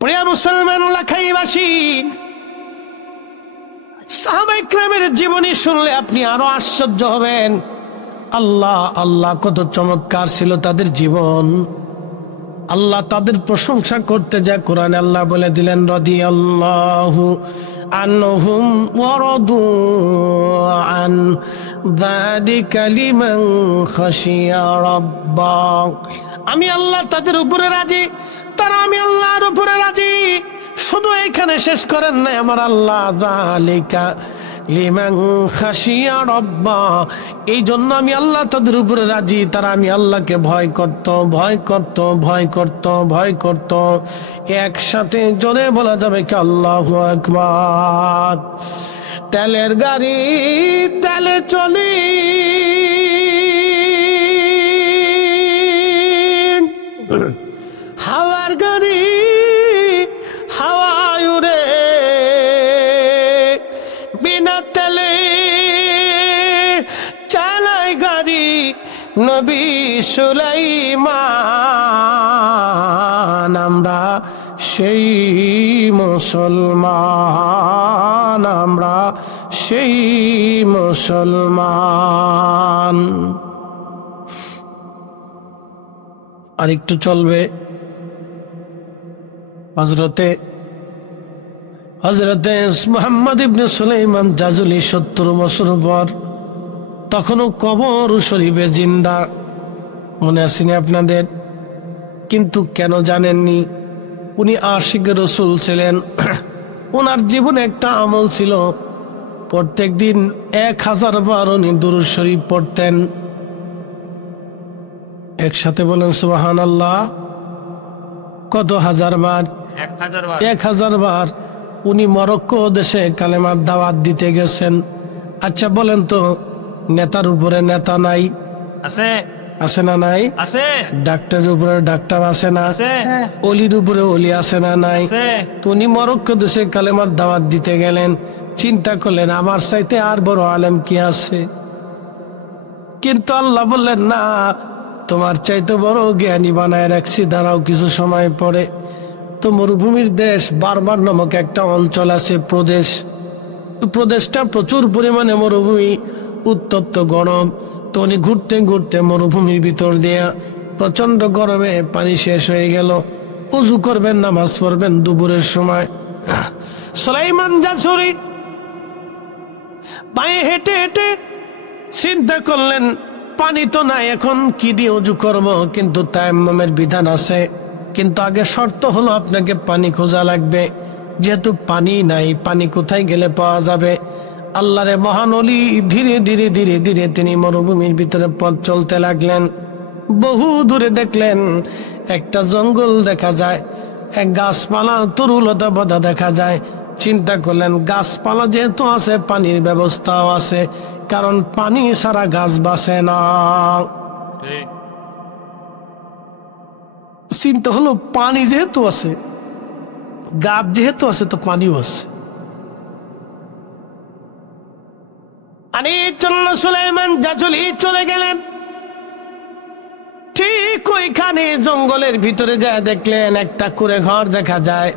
প্রিয় মুসলমান লাখাইবাসী, সাহাবা ইকরামের জীবনী শুনলে আপনি আরো আশ্চর্য হবেন। আল্লাহ আল্লাহ, কত চমৎকার ছিল তাদের জীবন। আল্লাহ তাদের প্রশংসা করতে যায় কোরআনে আল্লাহ বলে দিলেন, রাদিয়াল্লাহু আনহুম ওয়া রাদু আন যালিকা লিমান খাশিয়া রাব্বাহ। আমি আল্লাহ তাদের উপরে রাজি, তারা আমি আল্লাহর উপরে রাজি। শুধু এখানে শেষ করেন না, আমার আল্লাহ যালিকা লিমান খাশিয়া রাব্বাহ, এই জন্য আমি আল্লাহ তাদের উপরে রাজি, তারা আমি আল্লাহকে ভয় করত, ভয় করত, ভয় করত, ভয় করত। একসাথে জোরে বলা যাবে কি আল্লাহু আকবার। তেলের গাড়ি তেলে চলে, হাওয়ার গাড়ি হাওয়ায় উড়ে, বিনা তেলে চালাই গাড়ি নবী সুলাইমান। আমরা সেই মুসলমান, আমরা সেই মুসলমান। আর একটু চলবে, হযরতে মুহাম্মদ ইবনে সুলাইমান জাজুলি 70 বছর পর, তখনও কবর শরীফে জিন্দা। মনে আসেনি আপনাদের? কিন্তু কেন জানেননি? উনি আশিক রসুল ছিলেন। ওনার জীবনে একটা আমল ছিল, প্রত্যেক দিন 1000 বার উনি দুরূদ শরীফ পড়তেন। একসাথে বলেন সুবহানাল্লাহ। কত হাজার বার? 1000 বার। উনি মরক্কো দেশে কালেমার দাওয়াত দিতে গেছেন। আচ্ছা বলেন তো, নেতার উপরে নেতা নাই? আছে। আছে না নাই? আছে। ডাক্তারের উপরে ডাক্তার আছে না? আছে। অলির উপরে অলি আছে না নাই? আছে। তো উনি মরক্কো দেশে কালেমার দাওয়াত দিতে গেলেন। চিন্তা করলেন আমার চাইতে আর বড় আলেম কি আছে? কিন্তু আল্লাহ বললেন না, তোমার চাইতে বড় জ্ঞানী বানায় রাখছি, দাঁড়াও কিছু সময় পরে। তো মরুভূমির দেশ বারবার নামক একটা অঞ্চল আছে, প্রদেশ। প্রদেশটা প্রচুর পরিমাণে মরুভূমি, উত্তপ্ত গরম। তো উনি ঘুরতে ঘুরতে মরুভূমির ভিতর দিয়ে প্রচন্ড গরমে পানি শেষ হয়ে গেল। উযু করবেন, নামাজ পড়বেন দুপুরের সময়। সুলাইমান জাসুরি পায়ে হেঁটে হেঁটে চিন্তা করলেন পানি তো নাই, এখন কি দিয়ে উযু করব? কিন্তু তায়াম্মুমের বিধান আছে, কিন্তু আগে শর্ত হলো আপনাকে পানি খোঁজা লাগবে। যেহেতু পানি নাই, পানি কোথায় গেলে পাওয়া যাবে? আল্লাহরে মহান ওলি ধীরে ধীরে ধীরে ধীরে তিনি মরুভূমির ভিতরে পথ চলতে লাগলেন। বহু দূরে দেখলেন একটা জঙ্গল দেখা যায়, এক গাছপালা তরুলতা বাঁধা দেখা যায়। চিন্তা করলেন গাছপালা যেহেতু আছে, পানির ব্যবস্থাও আছে, কারণ পানি ছাড়া গাছ বাঁচে না। চিন্তা হলো পানি যেহেতু আছে, গাছ যেহেতু আছে, তো পানিও আছে। আর এই জন্য সুলাইমান জাজুলি চলে গেলেন। ঠিক ওইখানে জঙ্গলের ভিতরে যায় দেখলেন একটা কুঁড়ে ঘর দেখা যায়।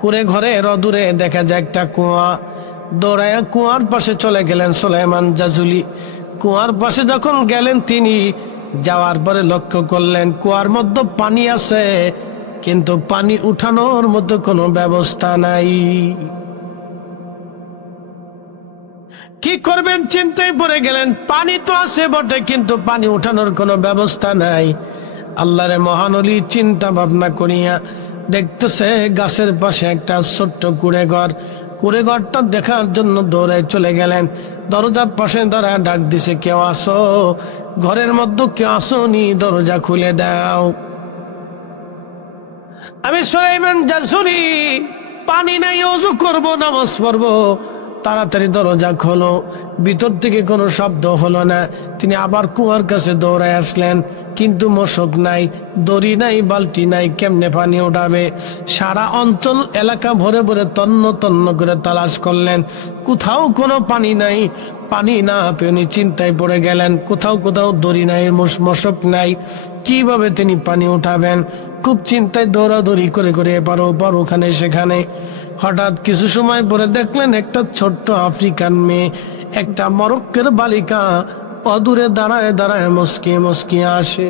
কুঁড়ে ঘরে রদূরে দেখা যায় একটা কুয়া। দৌড়ায় কুয়ার পাশে চলে গেলেন সুলাইমান জাজুলি। কুয়ার পাশে যখন গেলেন, তিনি যাওয়ার পরে লক্ষ্য করলেন কুয়ার মধ্যে পানি আছে, কিন্তু পানি উঠানোর মতো কোনো ব্যবস্থা নাই। কি করবেন চিন্তায় পড়ে গেলেন। পানি তো আছে বটে, কিন্তু পানি উঠানোর কোনো ব্যবস্থা নাই। আল্লাহরে মহান ওলি চিন্তা ভাবনা করিয়া দেখতেছে গাছের পাশে একটা ছোট্ট কুঁড়ে ঘর। কুঁড়ে ঘরটা দেখার জন্য দৌড়ায় চলে গেলেন। দরজার পাশে দাঁড়ায় ডাক দিছে, কেউ আসো? ঘরের মধ্যে কেউ আসোনি, দরজা খুলে দাও। আমি সুলাইমান জাসুরি, পানি নাই, ওযু করব, নামাজ পড়বো। তাড়াতাড়ি দরজা খোলো। ভিতর থেকে কোনো শব্দ হলো না। তিনি আবার কুয়ার কাছে দৌড়ায় আসলেন, কিন্তু মশক নাই, দড়ি নাই, বালতি নাই, কেমনে পানি উঠাবে? সারা অঞ্চল এলাকা ভরে ভরে তন্ন তন্ন করে তালাশ করলেন, কোথাও কোনো পানি নাই। পানি না পেয়ে উনি চিন্তায় পড়ে গেলেন, কোথাও কোথাও দড়ি নাই, মশক নাই, কিভাবে তিনি পানি উঠাবেন? খুব চিন্তায় দৌড়াদৌড়ি করে করে এপার ওপার, ওখানে সেখানে। হঠাৎ কিছু সময় পরে দেখলেন একটা ছোট্ট আফ্রিকান মেয়ে, একটা মরক্কের বালিকা অদূরে দাঁড়ায় দাঁড়ায় মুস্কিয়ে মুস্কিয়ে আসে।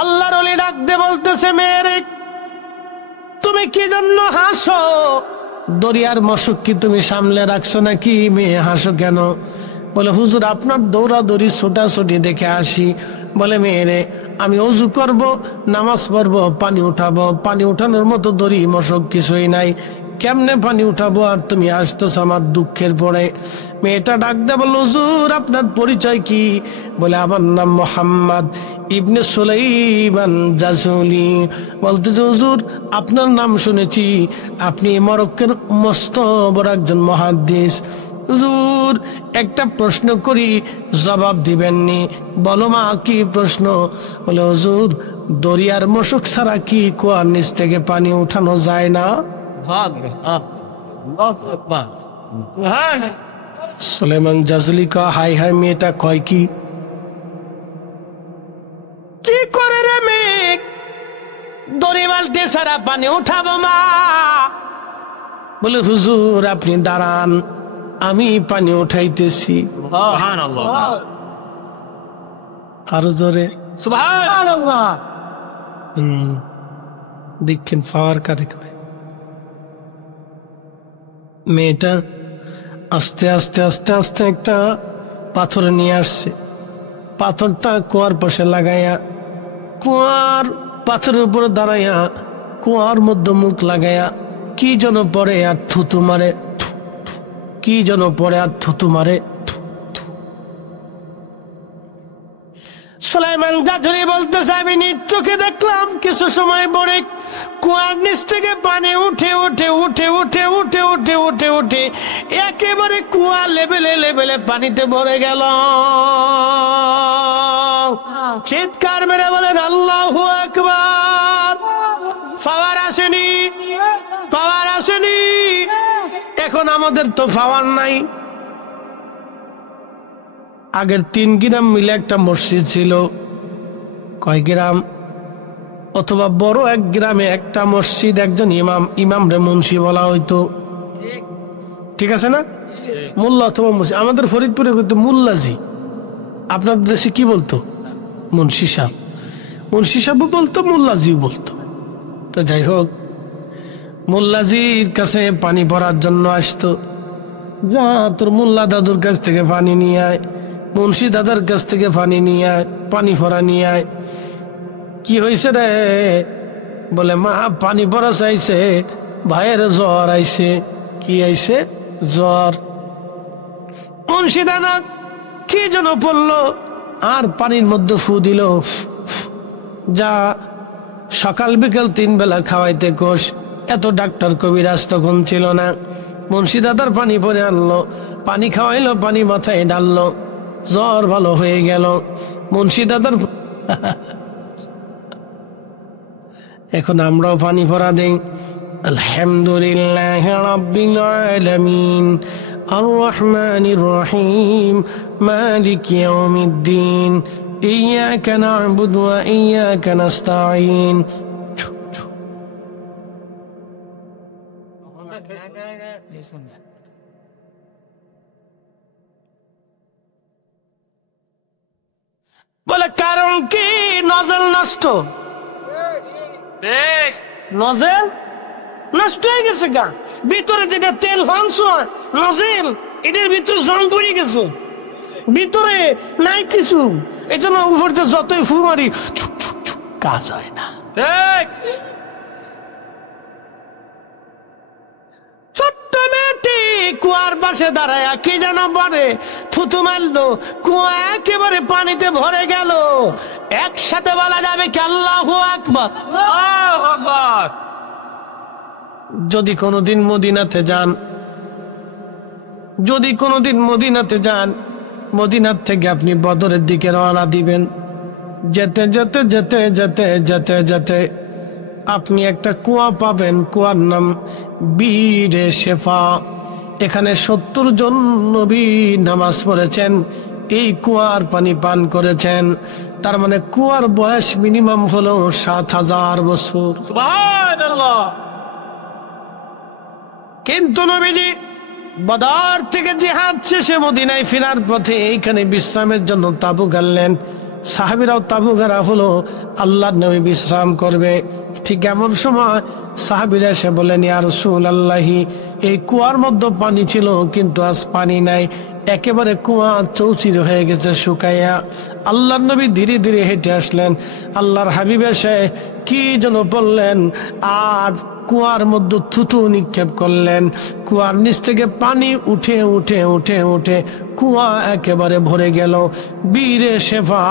আল্লাহর ওলি ডাক দিয়ে বলতেছে, মেয়েরে তুমি কি জন্য হাসো? দরিয়ার মশক কি তুমি সামলে রাখছো নাকি? মেয়ে হাসো কেন? বলে, হুজুর আপনার দৌড়াদৌড়ি ছোটাছুটি দেখে আসি। বলে, মেয়েরে আমি অজু করব, নামাজ পড়বো, পানি উঠাবো, পানি উঠানোর মতো দড়ি মশক কিছুই নাই, কেমনে পানি উঠাবো? আর তুমি আসতেছ আমার দুঃখের পরে। মেয়েটা ডাক দে বলল, হুজুর আপনার পরিচয় কি? বলে, আমার নাম মোহাম্মদ ইবনে সুলাইমান জাসুলি। বলতেছে, হুজুর আপনার নাম শুনেছি, আপনি মরক্কের মস্ত বড় একজন মুহাদ্দিস। হুজুর একটা প্রশ্ন করি, জবাব দিবেননি? বলো মা, কি প্রশ্ন? বলে, হুজুর দরিয়ার মশক ছাড়া কি কুয়ার নিচ থেকে পানি উঠানো যায় না? সুলাইমান জাসুলি কয়, হাই হাই, মেয়েটা কয় কি? কি করে রে মেয়ে, দড়ি বালতি ছাড়া পানি উঠাবো মা? বলে, হুজুর আপনি দাঁড়ান, আমি পানি উঠাইতেছি। আরো জোরে সুবহানাল্লাহ। দেখেন পাওয়ার কারে কয়। মেয়েটা আস্তে আস্তে আস্তে আস্তে একটা পাথর নিয়ে আসছে। পাথরটা কুয়ার পাশে লাগাইয়া, কুয়ার পাথরের উপরে দাঁড়াইয়া, কুয়ার মধ্যে মুখ লাগাইয়া কি যেন পড়ে আর থুতু মারে, কি যেন পড়ে আর থুতু মারে। সুলাইমান জাসুলি বলতেছে, আমি নিজ চোখে দেখলাম কিছু সময় পরে কুয়ার নিচ থেকে পানি উঠে উঠে উঠে উঠে উঠে উঠে উঠে উঠে একেবারে কুয়া লেভেলে লেভেলে পানিতে ভরে গেল। চিৎকার মেরে বলেন আল্লাহু আকবার। পাওয়ার আসেনি, পাওয়ার আসেনি। এখন আমাদের তো পাওয়ার নাই। আগের 3 গ্রাম মিলে একটা মসজিদ ছিল। কয় গ্রাম? অথবা বড় 1 গ্রামে একটা মসজিদ, একজন ইমাম রে মুন্সি বলা হইতো, ঠিক আছে না? মোল্লা অথবা মুন্সি। আমাদের ফরিদপুরে হইতো মুল্লাজি, আপনাদের দেশে কি বলতো? মুন্সি সাহেব। মুন্সি সাহেবও বলতো, মুল্লাজিও বলতো। তো যাই হোক, মুল্লাজির কাছে পানি ভরার জন্য আসতো। যা তোর মোল্লা দাদুর কাছ থেকে পানি নিয়ে আয়, মুন্সি দাদার কাছ থেকে পানি নিয়ে আয়, পানি ভরা নিয়ে আয়। কি হয়েছে রে? বলে, মা পানি ভরা চাইছে, ভাইয়ের জ্বর আইছে। কি আইছে? জ্বর। মুন্সি দাদা কি যেন পড়লো আর পানির মধ্যে ফু দিল। যা সকাল বিকেল 3 বেলা খাওয়াইতে কোষ। এত ডাক্তার কবিরাজ তখন ছিল না। মুন্সি দাদার পানি পরে আনলো, পানি খাওয়াইলো, পানি মাথায় ঢাললো, জ্বর ভালো হয়ে গেল। মুন্সি দাদার এখন আমরাও পানি ভরা দেই। আলহামদুলিল্লাহ রাব্বিল আলামিন আর রহমানির রহিম মালিক ইয়াউমিদ্দিন ইয়াকা না'বুদু ওয়া ইয়াকা নাস্তাঈন। বলে, কারণ কি? নজল নষ্ট। নজল নষ্ট হয়ে গেছে গা। ভিতরে যেটা তেল ফাংস হয় নজল, এটার ভিতরে জং পড়ে গেছে, ভিতরে নাই কিছু। এই জন্য উপরতে যতই ফু মারি কাজ হয় না। ছোট্ট মেয়েটি কুয়ার পাশে দাঁড়ায় কি যেন বলে, থুতু মারলো, কুয়া একেবারে পানিতে ভরে গেল। একসাথে বলা যাবে কি আল্লাহু আকবার। যদি কোনোদিন মদিনাতে যান, মদিনার থেকে আপনি বদরের দিকে রওনা দিবেন। যেতে যেতে যেতে যেতে যেতে যেতে আপনি একটা কুয়া পাবেন, কুয়ার নাম বীরে শেফা। এখানে 70 জন নবী নামাজ পড়েছেন, এই কুয়ার পানি পান করেছেন। তার মানে কুয়ার বয়স মিনিমাম হলো 7000 বছর। সুবহানাল্লাহ। কিন্তু নবীজি বদর থেকে জিহাদ শেষে মদিনায় ফেরার পথে এইখানে বিশ্রামের জন্য তাবু গাড়লেন। সাহাবীরাও তাবু গাড়া হলো, আল্লাহর নবী বিশ্রাম করবে। ঠিক এমন সময় সাহাবীরা এসে বলেন, ইয়া রাসূলুল্লাহি, এই কুয়ার মধ্যে পানি ছিল কিন্তু আজ পানি নাই, একেবারে কুয়া চৌচির হয়ে গেছে শুকাইয়া। আল্লাহর নবী ধীরে ধীরে হেঁটে আসলেন। আল্লাহর হাবিব এসে কি যেন বললেন আর কুয়ার মধ্যে থুতু নিক্ষেপ করলেন। কুয়ার নিচ থেকে পানি উঠে উঠে উঠে উঠে কুয়া একেবারে ভরে গেল। বীরে শেফা,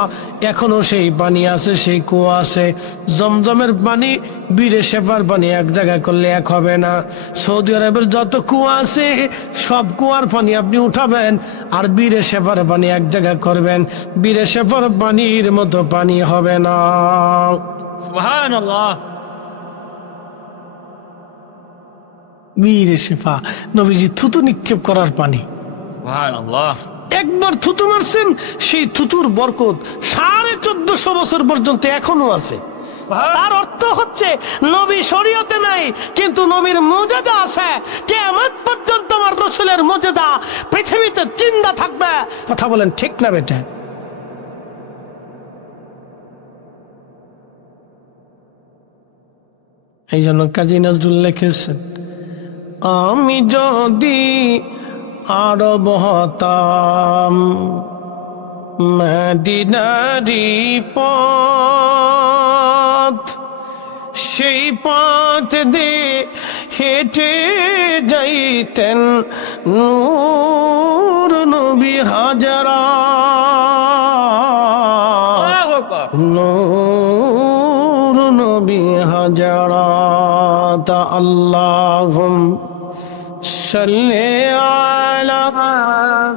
এখনো সেই পানি আছে, সেই কুয়া আছে। জমজমের পানি বীরে শেফার পানি এক জায়গায় করলে এক হবে না। সৌদি আরবের যত কুয়া আছে সব কুয়ার পানি আপনি উঠাবেন আর বীরে শেফার পানি এক জায়গায় করবেন, বীরে শেফার পানির মতো পানি হবে না। সুবহানাল্লাহ। বীরে শেফা, নবীজি থুতু নিক্ষেপ করার পানি। সুবহানাল্লাহ। একবার থুতু মারছেন, সেই থুতুর বরকত 1450 বছর পর্যন্ত এখনো আছে। তার অর্থ হচ্ছে নবী শরীয়তে নাই কিন্তু নবীর মর্যাদা আছে। কিয়ামত পর্যন্ত আমার রাসূলের মর্যাদা পৃথিবীতে জিন্দা থাকবে। কথা বলেন ঠিক না বেটা? এই জন্য কাজী নজরুল লিখেছেন, আমি যদি আরব হতাম মদিনারি পথ, সেই পথ দিয়ে হেঁটে যাইতেন নূর নবী হাজারা, নূর নবী হাজারা। তা আল্লাহুম সাল্লি আলা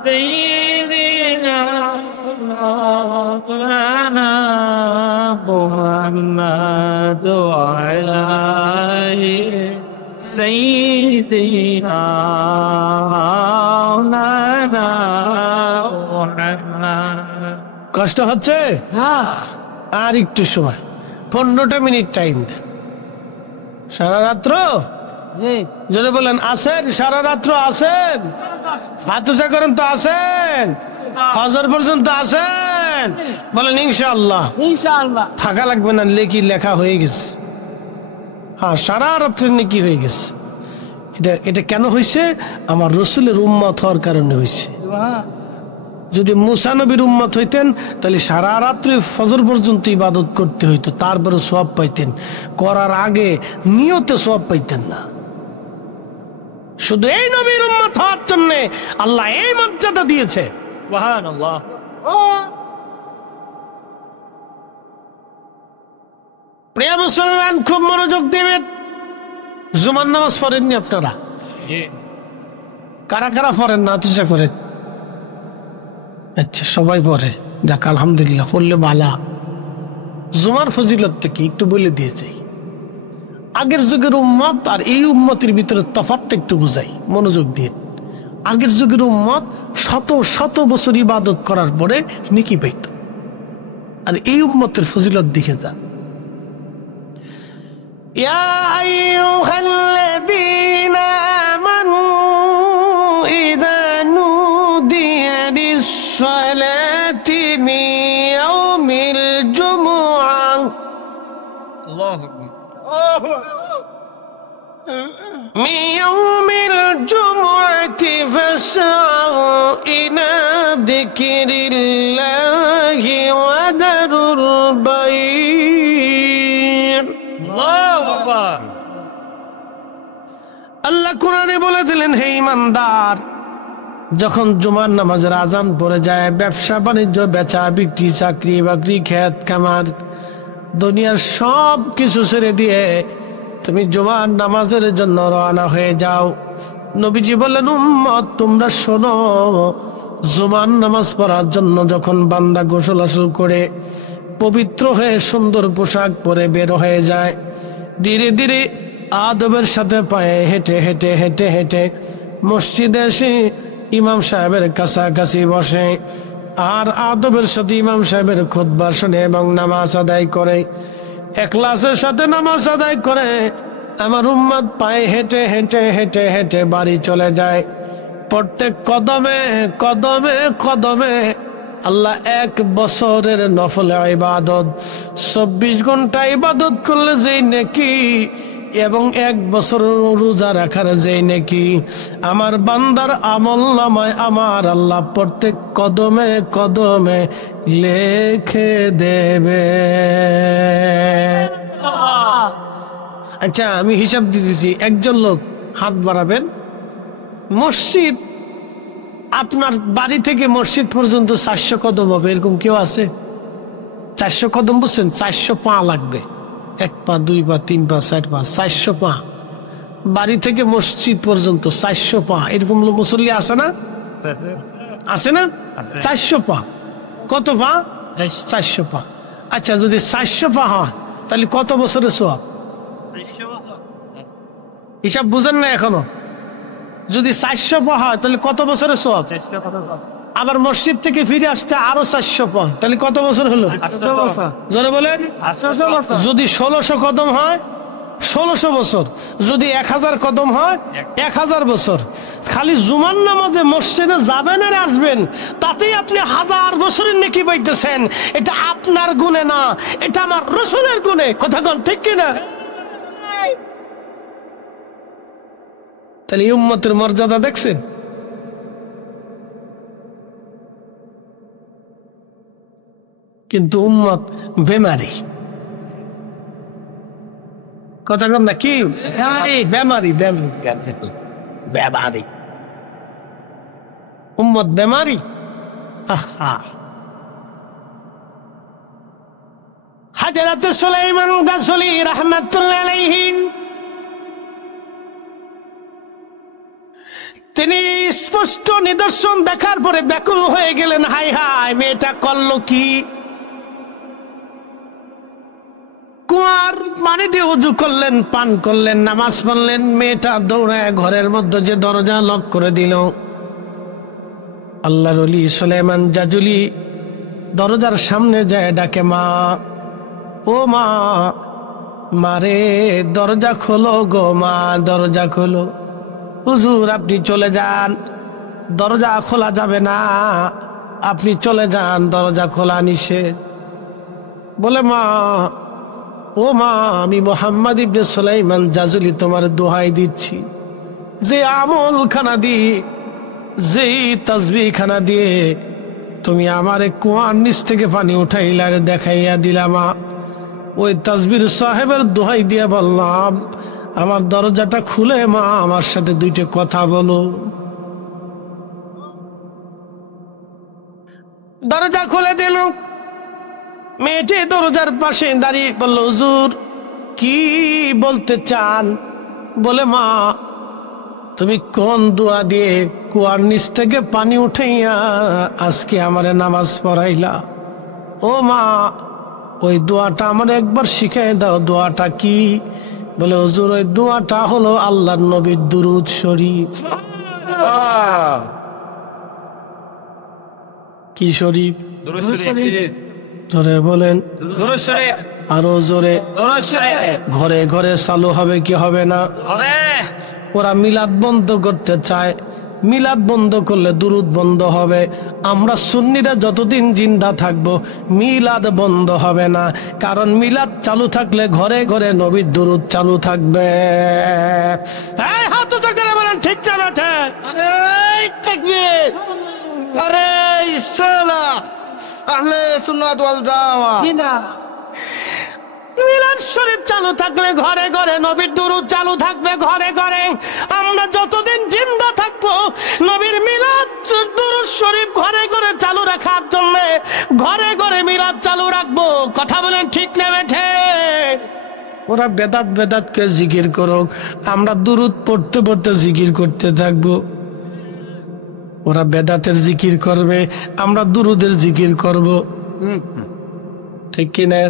সাইয়্যিদিনা মাওলানা মুহাম্মাদ ওয়া আলা আলি সাইয়্যিদিনা মাওলানা মুহাম্মাদ। কষ্ট হচ্ছে? আর একটু সময়, 15টা মিনিট টাইম দেন। সারা রাত্র যদি বলেন আসেন, সারা রাত্র আসেন, হাতুসা করেন তো আসেন, ফজর পর্যন্ত আসেন, বলেন ইনশাআল্লাহ। ইনশাআল্লাহ থাকা লাগবে না, লেখি লেখা হয়ে গেছে। হ্যাঁ, সারা রাত্রে নেকি হয়ে গেছে। এটা কেন হয়েছে? আমার রসুলের উম্মত হওয়ার কারণে হয়েছে। যদি মুসা নবীর উম্মত হইতেন তাহলে সারা রাত্রে ফজর পর্যন্ত ইবাদত করতে হইতো, তারপরে সওয়াব পাইতেন। করার আগে নিয়তে সওয়াব পাইতেন না। শুধু এই নবীর উম্মত হওয়ার জন্য আল্লাহ এই মর্যাদা দিয়েছে। সুবহানাল্লাহ। প্রিয় মুসলমান, খুব মনোযোগ দিবেন। জুমার নামাজ পড়েননি আপনারা? কারা কারা পড়েন না? চেষ্টা করেন। আচ্ছা, সবাই পড়ে, যাক আলহামদুলিল্লাহ, পড়লে বালা। জুমার ফজিলতটা কি একটু বলে দিয়ে যাই। আগের যুগের উম্মত আর এই উম্মতের ভিতরে তফাৎটা একটু বুঝাই, মনোযোগ দিয়ে। আগের যুগের উম্মত শত শত বছর ইবাদত করার পরে নেকি পাইত, আর এই উম্মতের ফজিলত দেখে যান। ইয়া আইয়ুহাল্লাযীনা আমানু ইযা নুদিয়া লিস-সালাতি মিন ইয়াউমিল জুমুআহ, আল্লাহু আকবার, من يوم الجمعة فاسعوا إلى ذكر الله وذروا البيع। আল্লাহু আকবার। আল্লাহ কোরআনে বলে দিলেন, হে ইমানদার, যখন জুমার নামাজের আজান পড়ে যায়, ব্যবসা বাণিজ্য, বেচা বিক্রি, চাকরি বাকরি, খেত খামার, দুনিয়ার সব কিছু ছেড়ে দিয়ে তুমি জুমার নামাজের জন্য রওনা হয়ে যাও। নবীজি বললেন, উম্মত তোমরা শোনো, জুমার নামাজ পড়ার জন্য যখন বান্দা গোসল আসল করে পবিত্র হয়ে সুন্দর পোশাক পরে বের হয়ে যায়, ধীরে ধীরে আদবের সাথে পায়ে হেঁটে হেঁটে হেঁটে হেঁটে মসজিদে এসে ইমাম সাহেবের কাছাকাছি বসে আর আদবের সাথে ইমাম সাহেবের খুতবা শুনে এবং নামাজ আদায় করে, ইখলাসের সাথে নামাজ আদায় করে, আমার উম্মত পায়ে হেঁটে হেঁটে হেঁটে হেঁটে বাড়ি চলে যায়। প্রত্যেক কদমে কদমে কদমে আল্লাহ 1 বছরের নফল ইবাদত, 24 ঘন্টা ইবাদত করলে যেই নেকি এবং 1 বছর রোজা রাখার যেই নেকি আমার বান্দার আমল নামায় আমার আল্লাহ প্রত্যেক কদমে কদমে লিখে দেবে। আচ্ছা, আমি হিসাব দিতেছি, একজন লোক হাত বাড়াবেন। মসজিদ, আপনার বাড়ি থেকে মসজিদ পর্যন্ত 400 কদম হবে, এরকম কেউ আছে? 400 কদম বুঝছেন? 400 পা লাগবে। 1 পা, 2 পা, 3 পা, 4 পা, 400 পা। বাড়ি থেকে মসজিদ পর্যন্ত 400 পা। এরকম মুসল্লি আছে না? আছে না? 400 পা। কত পা? 400 পা। আচ্ছা, যদি 400 পা হয় তাহলে কত বছরের সওয়াব? হিসাব বুঝেন না এখনো? যদি 400 পা হয় তাহলে কত বছরের সওয়াব? আবার মসজিদ থেকে ফিরে আসতে আরো 400 পা, তাহলে কত বছর হলো? জোরে বলেন। যদি 1600 কদম হয় 1600 বছর, যদি 1000 কদম হয় 1000 বছর। খালি জুমার নামাজে মসজিদে যাবেন আর আসবেন, তাতেই আপনি 1000 বছরের নেকি পাইতেছেন। এটা আপনার গুণে না, এটা আমার রাসূলের গুণে। কথা কোন ঠিক কিনা? তাহলে এই উম্মতের মর্যাদা দেখছেন? কিন্তু উম্মত বেমারি। কথা কম না কি? বেমারি বেমারি, উম্মত বেমারি। হযরত সুলাইমান গাজলী রাহমাতুল্লাহ আলাইহি তিনি স্পষ্ট নিদর্শন দেখার পরে ব্যাকুল হয়ে গেলেন। হাই হাই, মেয়েটা করলো কি? কুয়ার পানি দিয়ে উজু করলেন, পান করলেন, নামাজ পড়লেন। মেয়েটা দৌড়ায় ঘরের মধ্যে যে দরজা লক করে দিল। আল্লাহর ওলি সুলাইমান গাজলী দরজার সামনে যায় ডাকে, মা, ও মা, মারে দরজা খোলো গো মা, দরজা খোলো। হুজুর আপনি চলে যান, দরজা খোলা যাবে না, আপনি চলে যান, দরজা খোলা নিষেধ। বলে, মা, ও মা, আমি মুহাম্মদ ইবনে সুলাইমান গাজলী তোমার দোহাই দিচ্ছি, যে আমল খানা দিয়ে, যেই তাসবিহ খানা দিয়ে তুমি আমারে কুয়ার নিচ থেকে পানি উঠাইলা দেখাইয়া দিলামা, ওই তাসবির সাহেবের দোহাই দিয়া বললাম, আমার দরজাটা খুলে মা আমার সাথে 2টা কথা বলো। দরজা খুলে দিল। মেয়েটি দরজার পাশে দাঁড়িয়ে বলল, হুজুর কি বলতে চান? বলে, মা, তুমি কোন দোয়া দিয়ে কুয়ার নিচ থেকে পানি উঠাইয়া আজকে আমারে নামাজ পড়াইলা? ও মা, ওই দোয়াটা আমার একবার শিখাই দাও, দোয়াটা কি? বলে, হুজুর ওই দোয়াটা হলো আল্লাহর নবীর দুরূদ শরীফ। কি শরীফ? জোরে বলেন, আরো জোরে। ঘরে ঘরে চালু হবে কি হবে না? ওরা মিলাদ বন্ধ করতে চায়, মিলাদ বন্ধ করলে দুরূদ বন্ধ হবে। আমরা সুন্নিরা যতদিন জিন্দা থাকবো মিলাদ বন্ধ হবে না, কারণ মিলাদ চালু থাকলে ঘরে ঘরে নবীর দুরূদ চালু থাকবে। হাত উঁচু করে বলেন ঠিক না বেঠে? আরে ইসলাম আহলে সুন্নাত ওয়াল জামাত, মিলাদ শরীফ চালু থাকলে ঘরে ঘরে নবীর দুরূদ চালু থাকবে। ঘরে ঘরে আমরা যতদিন জিন্দা থাকবো নবীর মিলাদ দুরূদ শরীফ ঘরে ঘরে চালু রাখার জন্য ঘরে ঘরে মিলাদ চালু রাখবো। কথা বলেন ঠিক না বেঠে? ওরা বেদাত বেদাতকে জিকির করুক, আমরা দুরুদ পড়তে পড়তে জিকির করতে থাকবো। ওরা বেদাতের জিকির করবে, আমরা দুরুদের জিকির করব। ঠিক কিনা?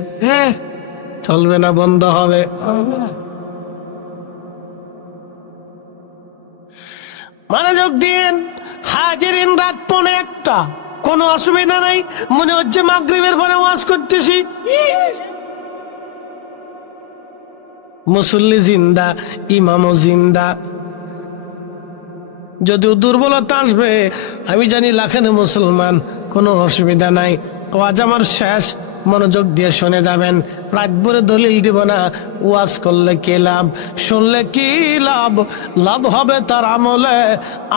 চলবে না, বন্ধ হবে। মনোযোগ দিন হাজিরিন, রাত 1:45, কোনো অসুবিধা নাই। মনে হচ্ছে মাগরিবের পরে ওয়াজ করতেছি। মুসল্লি জিন্দা, ইমামও জিন্দা। যদিও দুর্বলতা আসবে, আমি জানি লাখের মুসলমান, কোনো অসুবিধা নাই। ওয়াজ আমার শেষ, মনোযোগ দিয়ে শুনে যাবেন। রাত ভরে দলিল দিব না। ওয়াজ করলে কি লাভ, শুনলে কি লাভ? লাভ হবে তার আমলে,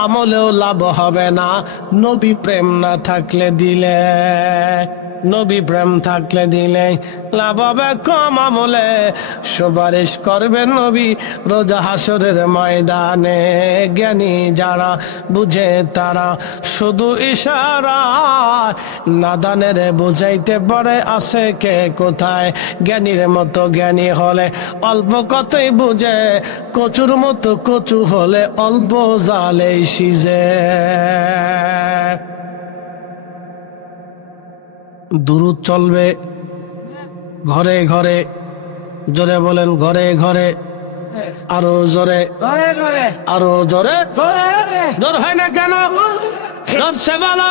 আমলেও লাভ হবে না নবী প্রেম না থাকলে দিলে। নবী প্রেম থাকলে দিলে লাভ হবে কম আমলে। সুপারিশ করবে নবী রোজা হাসরের ময়দানে। জ্ঞানী যারা বুঝে তারা শুধু ইশারা, নাদানের বুঝাইতে পারে আছে কে কোথায়। জ্ঞানীর মতো জ্ঞানী হলে অল্প কথাই বুঝে, কচুর মতো কচু হলে অল্প জালেই সিজে। দুরুদ চলবে ঘরে ঘরে। জোরে বলেন, ঘরে ঘরে। আরো জোরে, আরো জোরে। জোর হয় না কেন? জোরছে বলো।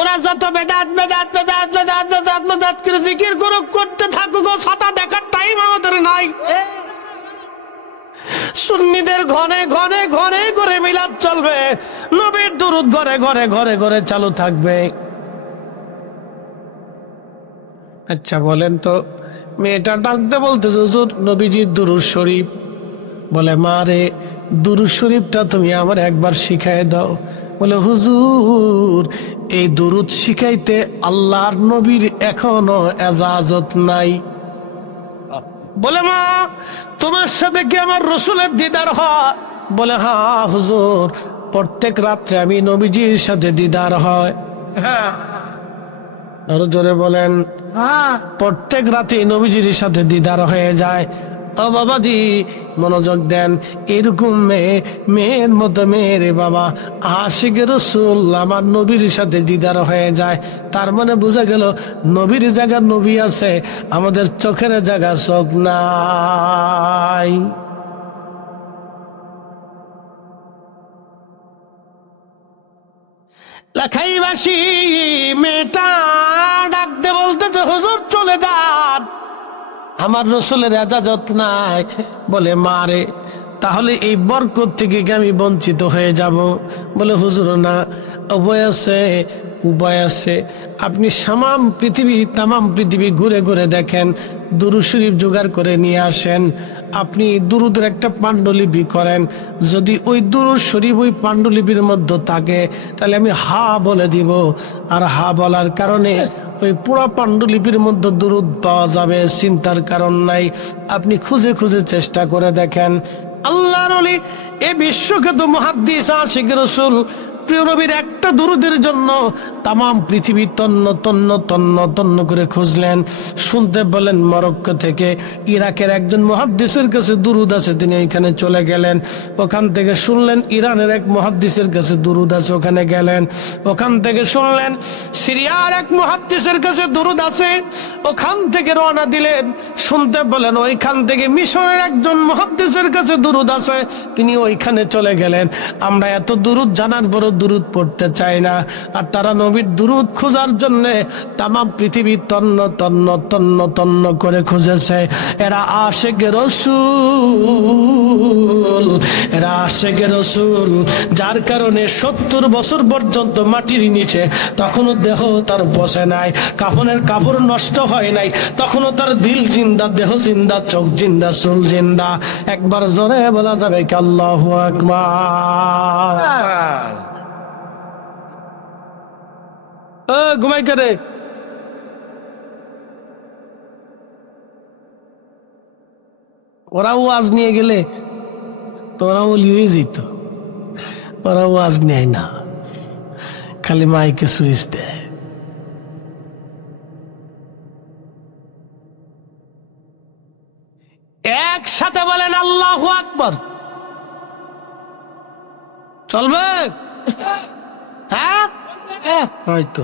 ওরা যত বেদাত বেদাত বেদাত বেদাত বেদাত বেদাত করে জিকির করতে থাকুক, ছাতা দেখার টাইম আমাদের নাই। সুন্নিদের ঘরে ঘরে ঘরে ঘরে মিলাদ চলবে, নবীর দুরুদ ঘরে ঘরে ঘরে ঘরে চালু থাকবে। আচ্ছা বলেন তো, মেয়েটা ডাকতে বলতেছে হুজুর নবীজির দুরুদ শরীফ। বলে মা রে, দুরুদ শরীফটা তুমি আমার একবার শিখাই দাও। বলে হুজুর এই দুরুদ শিখাইতে আল্লাহর নবীর এখনো এজাজত নাই। বলে মা তোমার সাথে কি আমার রসুলের দিদার হয়? বলে হ্যাঁ হুজুর, প্রত্যেক রাত্রে আমি নবীজির সাথে দিদার হয়। আরো জোরে বলেন। প্রত্যেক রাতে নবীজির সাথে দিদার হয়ে যায়। ও বাবাজি মনোযোগ দেন, এরকম মেয়ের মতো মেয়েরে বাবা আশিকের রসুল আমার নবীর সাথে দিদার হয়ে যায়। তার মানে বোঝা গেল নবীর জায়গা নবী আছে, আমাদের চোখের জায়গা চোখ নাই। লাখাইবাসী মেয়েটা ডাকতে বলতে তো হুজুর চলে যান, আমার রসুলের এজাজত নাই। বলে মারে তাহলে এই বরকত থেকে কি আমি বঞ্চিত হয়ে যাব? বলে হুজুর না, উপায় আছে, উপায় আছে। আপনি তামাম পৃথিবী ঘুরে ঘুরে দেখেন, দুরূদ শরীফ জোগাড় করে নিয়ে আসেন। আপনি দুরুদের একটা পাণ্ডুলিপি করেন। যদি ওই দুরূদ শরীফ ওই পাণ্ডুলিপির মধ্যে থাকে, তাহলে আমি হা বলে দিব। আর হা বলার কারণে ওই পুরো পাণ্ডুলিপির মধ্যে দুরুদ পাওয়া যাবে, চিন্তার কারণ নাই। আপনি খুঁজে খুঁজে চেষ্টা করে দেখেন। আল্লাহর ওলি এ বিশ্বখ্যাত মুহাদ্দিস আশিক রাসূল প্রিয় নবীর একটা দুরুদের জন্য তামাম পৃথিবী তন্ন তন্ন তন্ন তন্ন করে খুঁজলেন। শুনতে বলেন মরক্কো থেকে ইরাকের একজন মুহাদ্দিসের কাছে দুরুদ আছে, তিনি এখানে চলে গেলেন। ওখান থেকে শুনলেন ইরানের এক মুহাদ্দিসের কাছে দুরুদ আছে, ওখানে গেলেন। ওখান থেকে শুনলেন সিরিয়ার এক মুহাদ্দিসের কাছে দুরুদ আছে, ওখান থেকে রওনা দিলেন। শুনতে বলেন ওইখান থেকে মিশরের একজন মুহাদ্দিসের কাছে দুরুদ আছে, তিনি ওইখানে চলে গেলেন। আমরা এত দুরুদ জানার পর দুরুদ পড়তে চাই না, আর তারা নবীর দুরুদ খোঁজার জন্য তামাম পৃথিবী তন্ন তন্ন তন্ন তন্ন করে খুঁজেছে। এরা আশিক রাসূল, এরা আশিক রাসূল, যার কারণে 70 বছর পর্যন্ত মাটির নিচে তখনও দেহ তার বসে নাই, কাফনের কাপড় নষ্ট হয় নাই, তখনও তার দিল জিন্দা, দেহ জিন্দা, চোখ জিন্দা, চুল জিন্দা। একবার জোরে বলা যাবে কি আল্লাহু আকবার? ঘুমাই করে ওরা ওয়াজ নিয়ে গেলে তোরা ওলি হয়ে যেত। ওরা ওয়াজ নেয় না, খালি মাইকে সুইচ দেয়। একসাথে বলেন আল্লাহু আকবার। চলবে? হ্যাঁ, হয়তো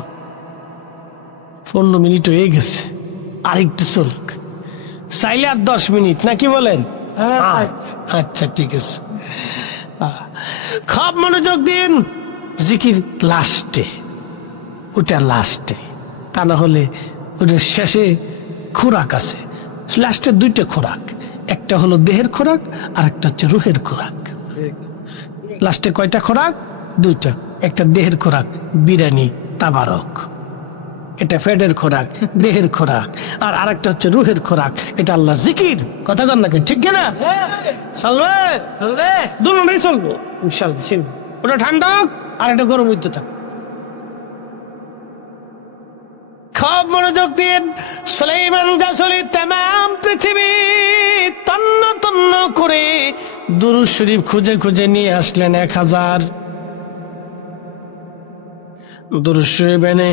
15 মিনিট হয়ে গেছে, আরেকটু চলুক, চাইলে আর 10 মিনিট, নাকি বলেন? আচ্ছা ঠিক আছে। খুব মনোযোগ দিন, জিকির লাস্টে, ওটা লাস্টে, তা না হলে ওটার শেষে খোরাক আছে। লাস্টে 2টা খোরাক, একটা হলো দেহের খোরাক আর একটা হচ্ছে রুহের খোরাক। লাস্টে কয়টা খোরাক? 2টা। একটা দেহের খোরাক, বিরিয়ানি তাবারক, এটা পেটের খোরাক, দেহের খোরাক। আর আরেকটা হচ্ছে রুহের খোরাক, এটা আল্লাহ জিকির। কথা কন নাকি? ঠিক কিনা? চলবে? চলবে, দুটোই চলবো ইনশাআল্লাহ। ওটা ঠান্ডা আর একটা গরম হইতে থাক। খুব মনোযোগ দিন। সুলাইমান রাসূল তামাম পৃথিবী তন্ন তন্ন করে দুরূদ শরীফ খুঁজে খুঁজে নিয়ে আসলেন 1000 দুরূদ শরীফ এনে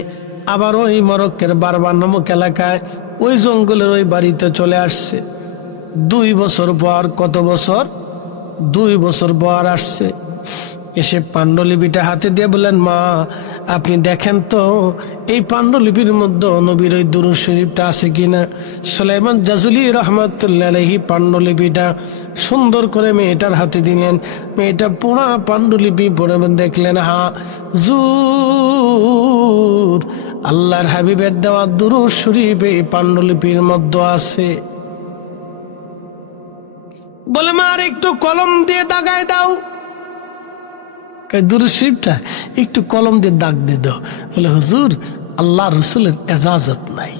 আবার ওই মরক্কের বারবার নামক এলাকায় ওই জঙ্গলের ওই বাড়িতে চলে আসছে। 2 বছর পর, কত বছর? 2 বছর পর আসছে। এসে পাণ্ডুলিপিটা হাতে দিয়ে বলেন, মা আপনি দেখেন তো এই পাণ্ডুলিপির মধ্যে নবীর ওই দুরূদ শরীফটা আছে কিনা। সুলাইমান জাজুলি রহমাতুল্লাহ আলাইহি পাণ্ডুলিপিটা সুন্দর করে মেয়েটার হাতে দিলেন। মেয়েটা পুরা পাণ্ডুলিপি পড়ে দেখলেন, হ্যাঁ জুর, আল্লাহর হাবিবের দেওয়া দুরূদ শরীফ এই পাণ্ডুলিপির মধ্যে আছে। বলে, মা আর একটু কলম দিয়ে দাগায় দাও। দুরূদ শরীফটা একটু কলম দিয়ে দাগ দিয়ে দাও। বলে, হুজুর আল্লাহ রসুলের এজাজত নাই।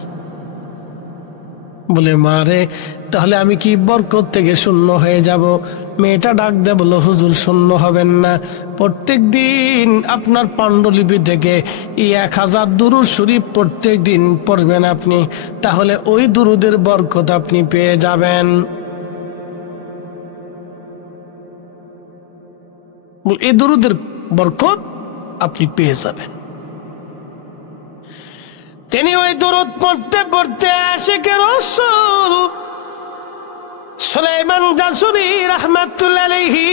বলে, মা রে তাহলে আমি কি বরকত থেকে শূন্য হয়ে যাব? মেয়েটা ডাক দেয়, বলো, হুজুর শূন্য হবেন না, প্রত্যেক দিন আপনার পাণ্ডুলিপি থেকে 1000 দুরূদ শরীফ প্রত্যেক দিন পড়বেন আপনি, তাহলে ওই দুরুদের বরকত আপনি পেয়ে যাবেন। এই দুরুদের বরকত আপনি পেয়ে যাবেন। তিনি ওই দুরুদ পড়তে পড়তে আশিকে রাসূল সুলাইমান জাসুরি রাহমাতুল্লাহ আলাইহি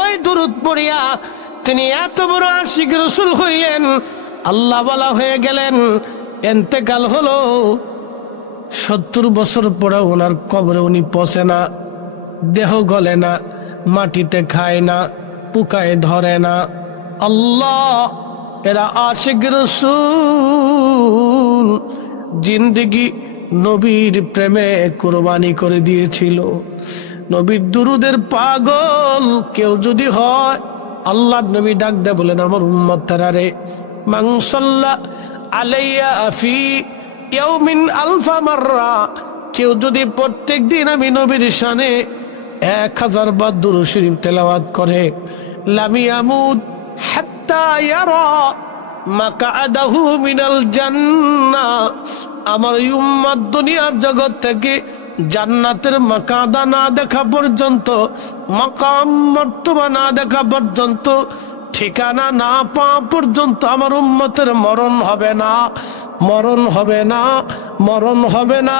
ওই দুরুদ পড়িয়া তিনি এত বড় আশিক রাসূল হইলেন, আল্লাহ ওয়ালা হয়ে গেলেন। ইন্তেকাল হলো। 70 বছর পরে ওনার কবরে উনি পৌঁছে না, দেহ গলে না, মাটিতে খায় না, পোকায় ধরে না। আল্লাহ, এরা আশিক রাসূল জিন্দেগি নবীর প্রেমে কুরবানি করে দিয়েছিল। নবীর দুরুদের পাগল কেউ যদি হয়, আল্লাহ নবী ডাক দেয়, বলেন, আমার উম্মতরা রে, মান সাল্লা আলাইয়া ফি ইয়াউমিন আলফা মাররা, কেউ যদি প্রত্যেক দিন আমি নবীর শানে 1000 বার দুরূদ শরীফ তেলাওয়াত করে, লাম ইয়ামুত হাত্তা ইয়ারা মাকআদাহু মিনাল জান্নাহ, আমার উম্মত দুনিয়ার জগৎ থেকে জান্নাতের মাকাদা না দেখা পর্যন্ত, মাকাম মর্তবা না দেখা পর্যন্ত, ঠিকানা না পাওয়া পর্যন্ত আমার উম্মতের মরণ হবে না, মরণ হবে না, মরণ হবে না।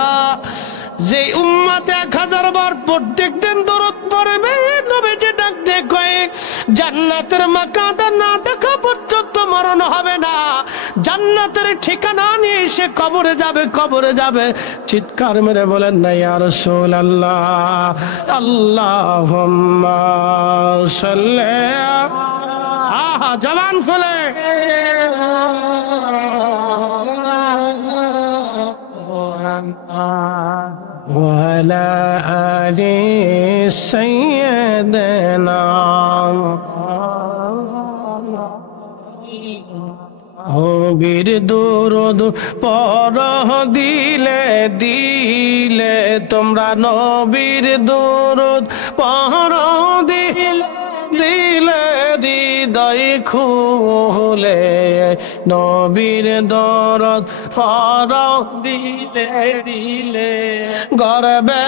যে উম্মত 1000 বার প্রত্যেক দিন দরুদ পড়বে, নবীজি ডাক দিয়ে কয়, জান্নাতের মাকাদা না দেখা পর্যন্ত মরণ হবে না, জান্নাতের ঠিকানা নিয়ে সে কবরে যাবে, কবরে যাবে। চিৎকার মেরে বলেন না ইয়া রাসূলুল্লাহ, আল্লাহুম্মা সাল্লি, আহা জবান খুলে ওয়ালা আলি সাইয়্যিদিনা, নবীর দুরূদ পড়হ দিলে দিলে, তোমরা নবীর দুরূদ পড়হ দিলে দিলে, হৃদয় খুলে নবীর দরদ পড়হ দিলে দিলে, গর্বে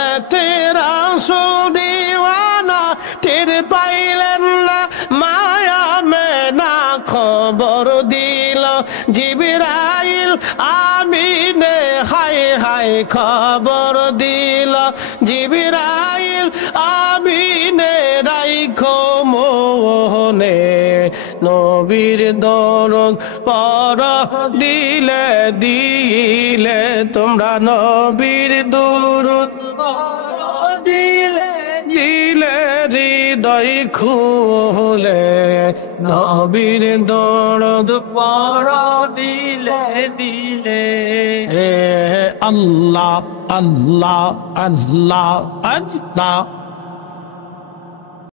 রাসূল দিওয়ানা টের পাইলেন না, মায়া মেনা খবর দিল জিবরাইল আমিনে, হায় হায় খবর দিল জিবরাইল আমিনে রাইখো মোহনে নবীর দরদ পর দিলে দিলে তোমরা নবীর দরদ দিলে দিলে হৃদয় খুলে নবীর দরদ পর দিলে দিলে হে আল্লাহ আল্লাহ আল্লাহ আল্লাহ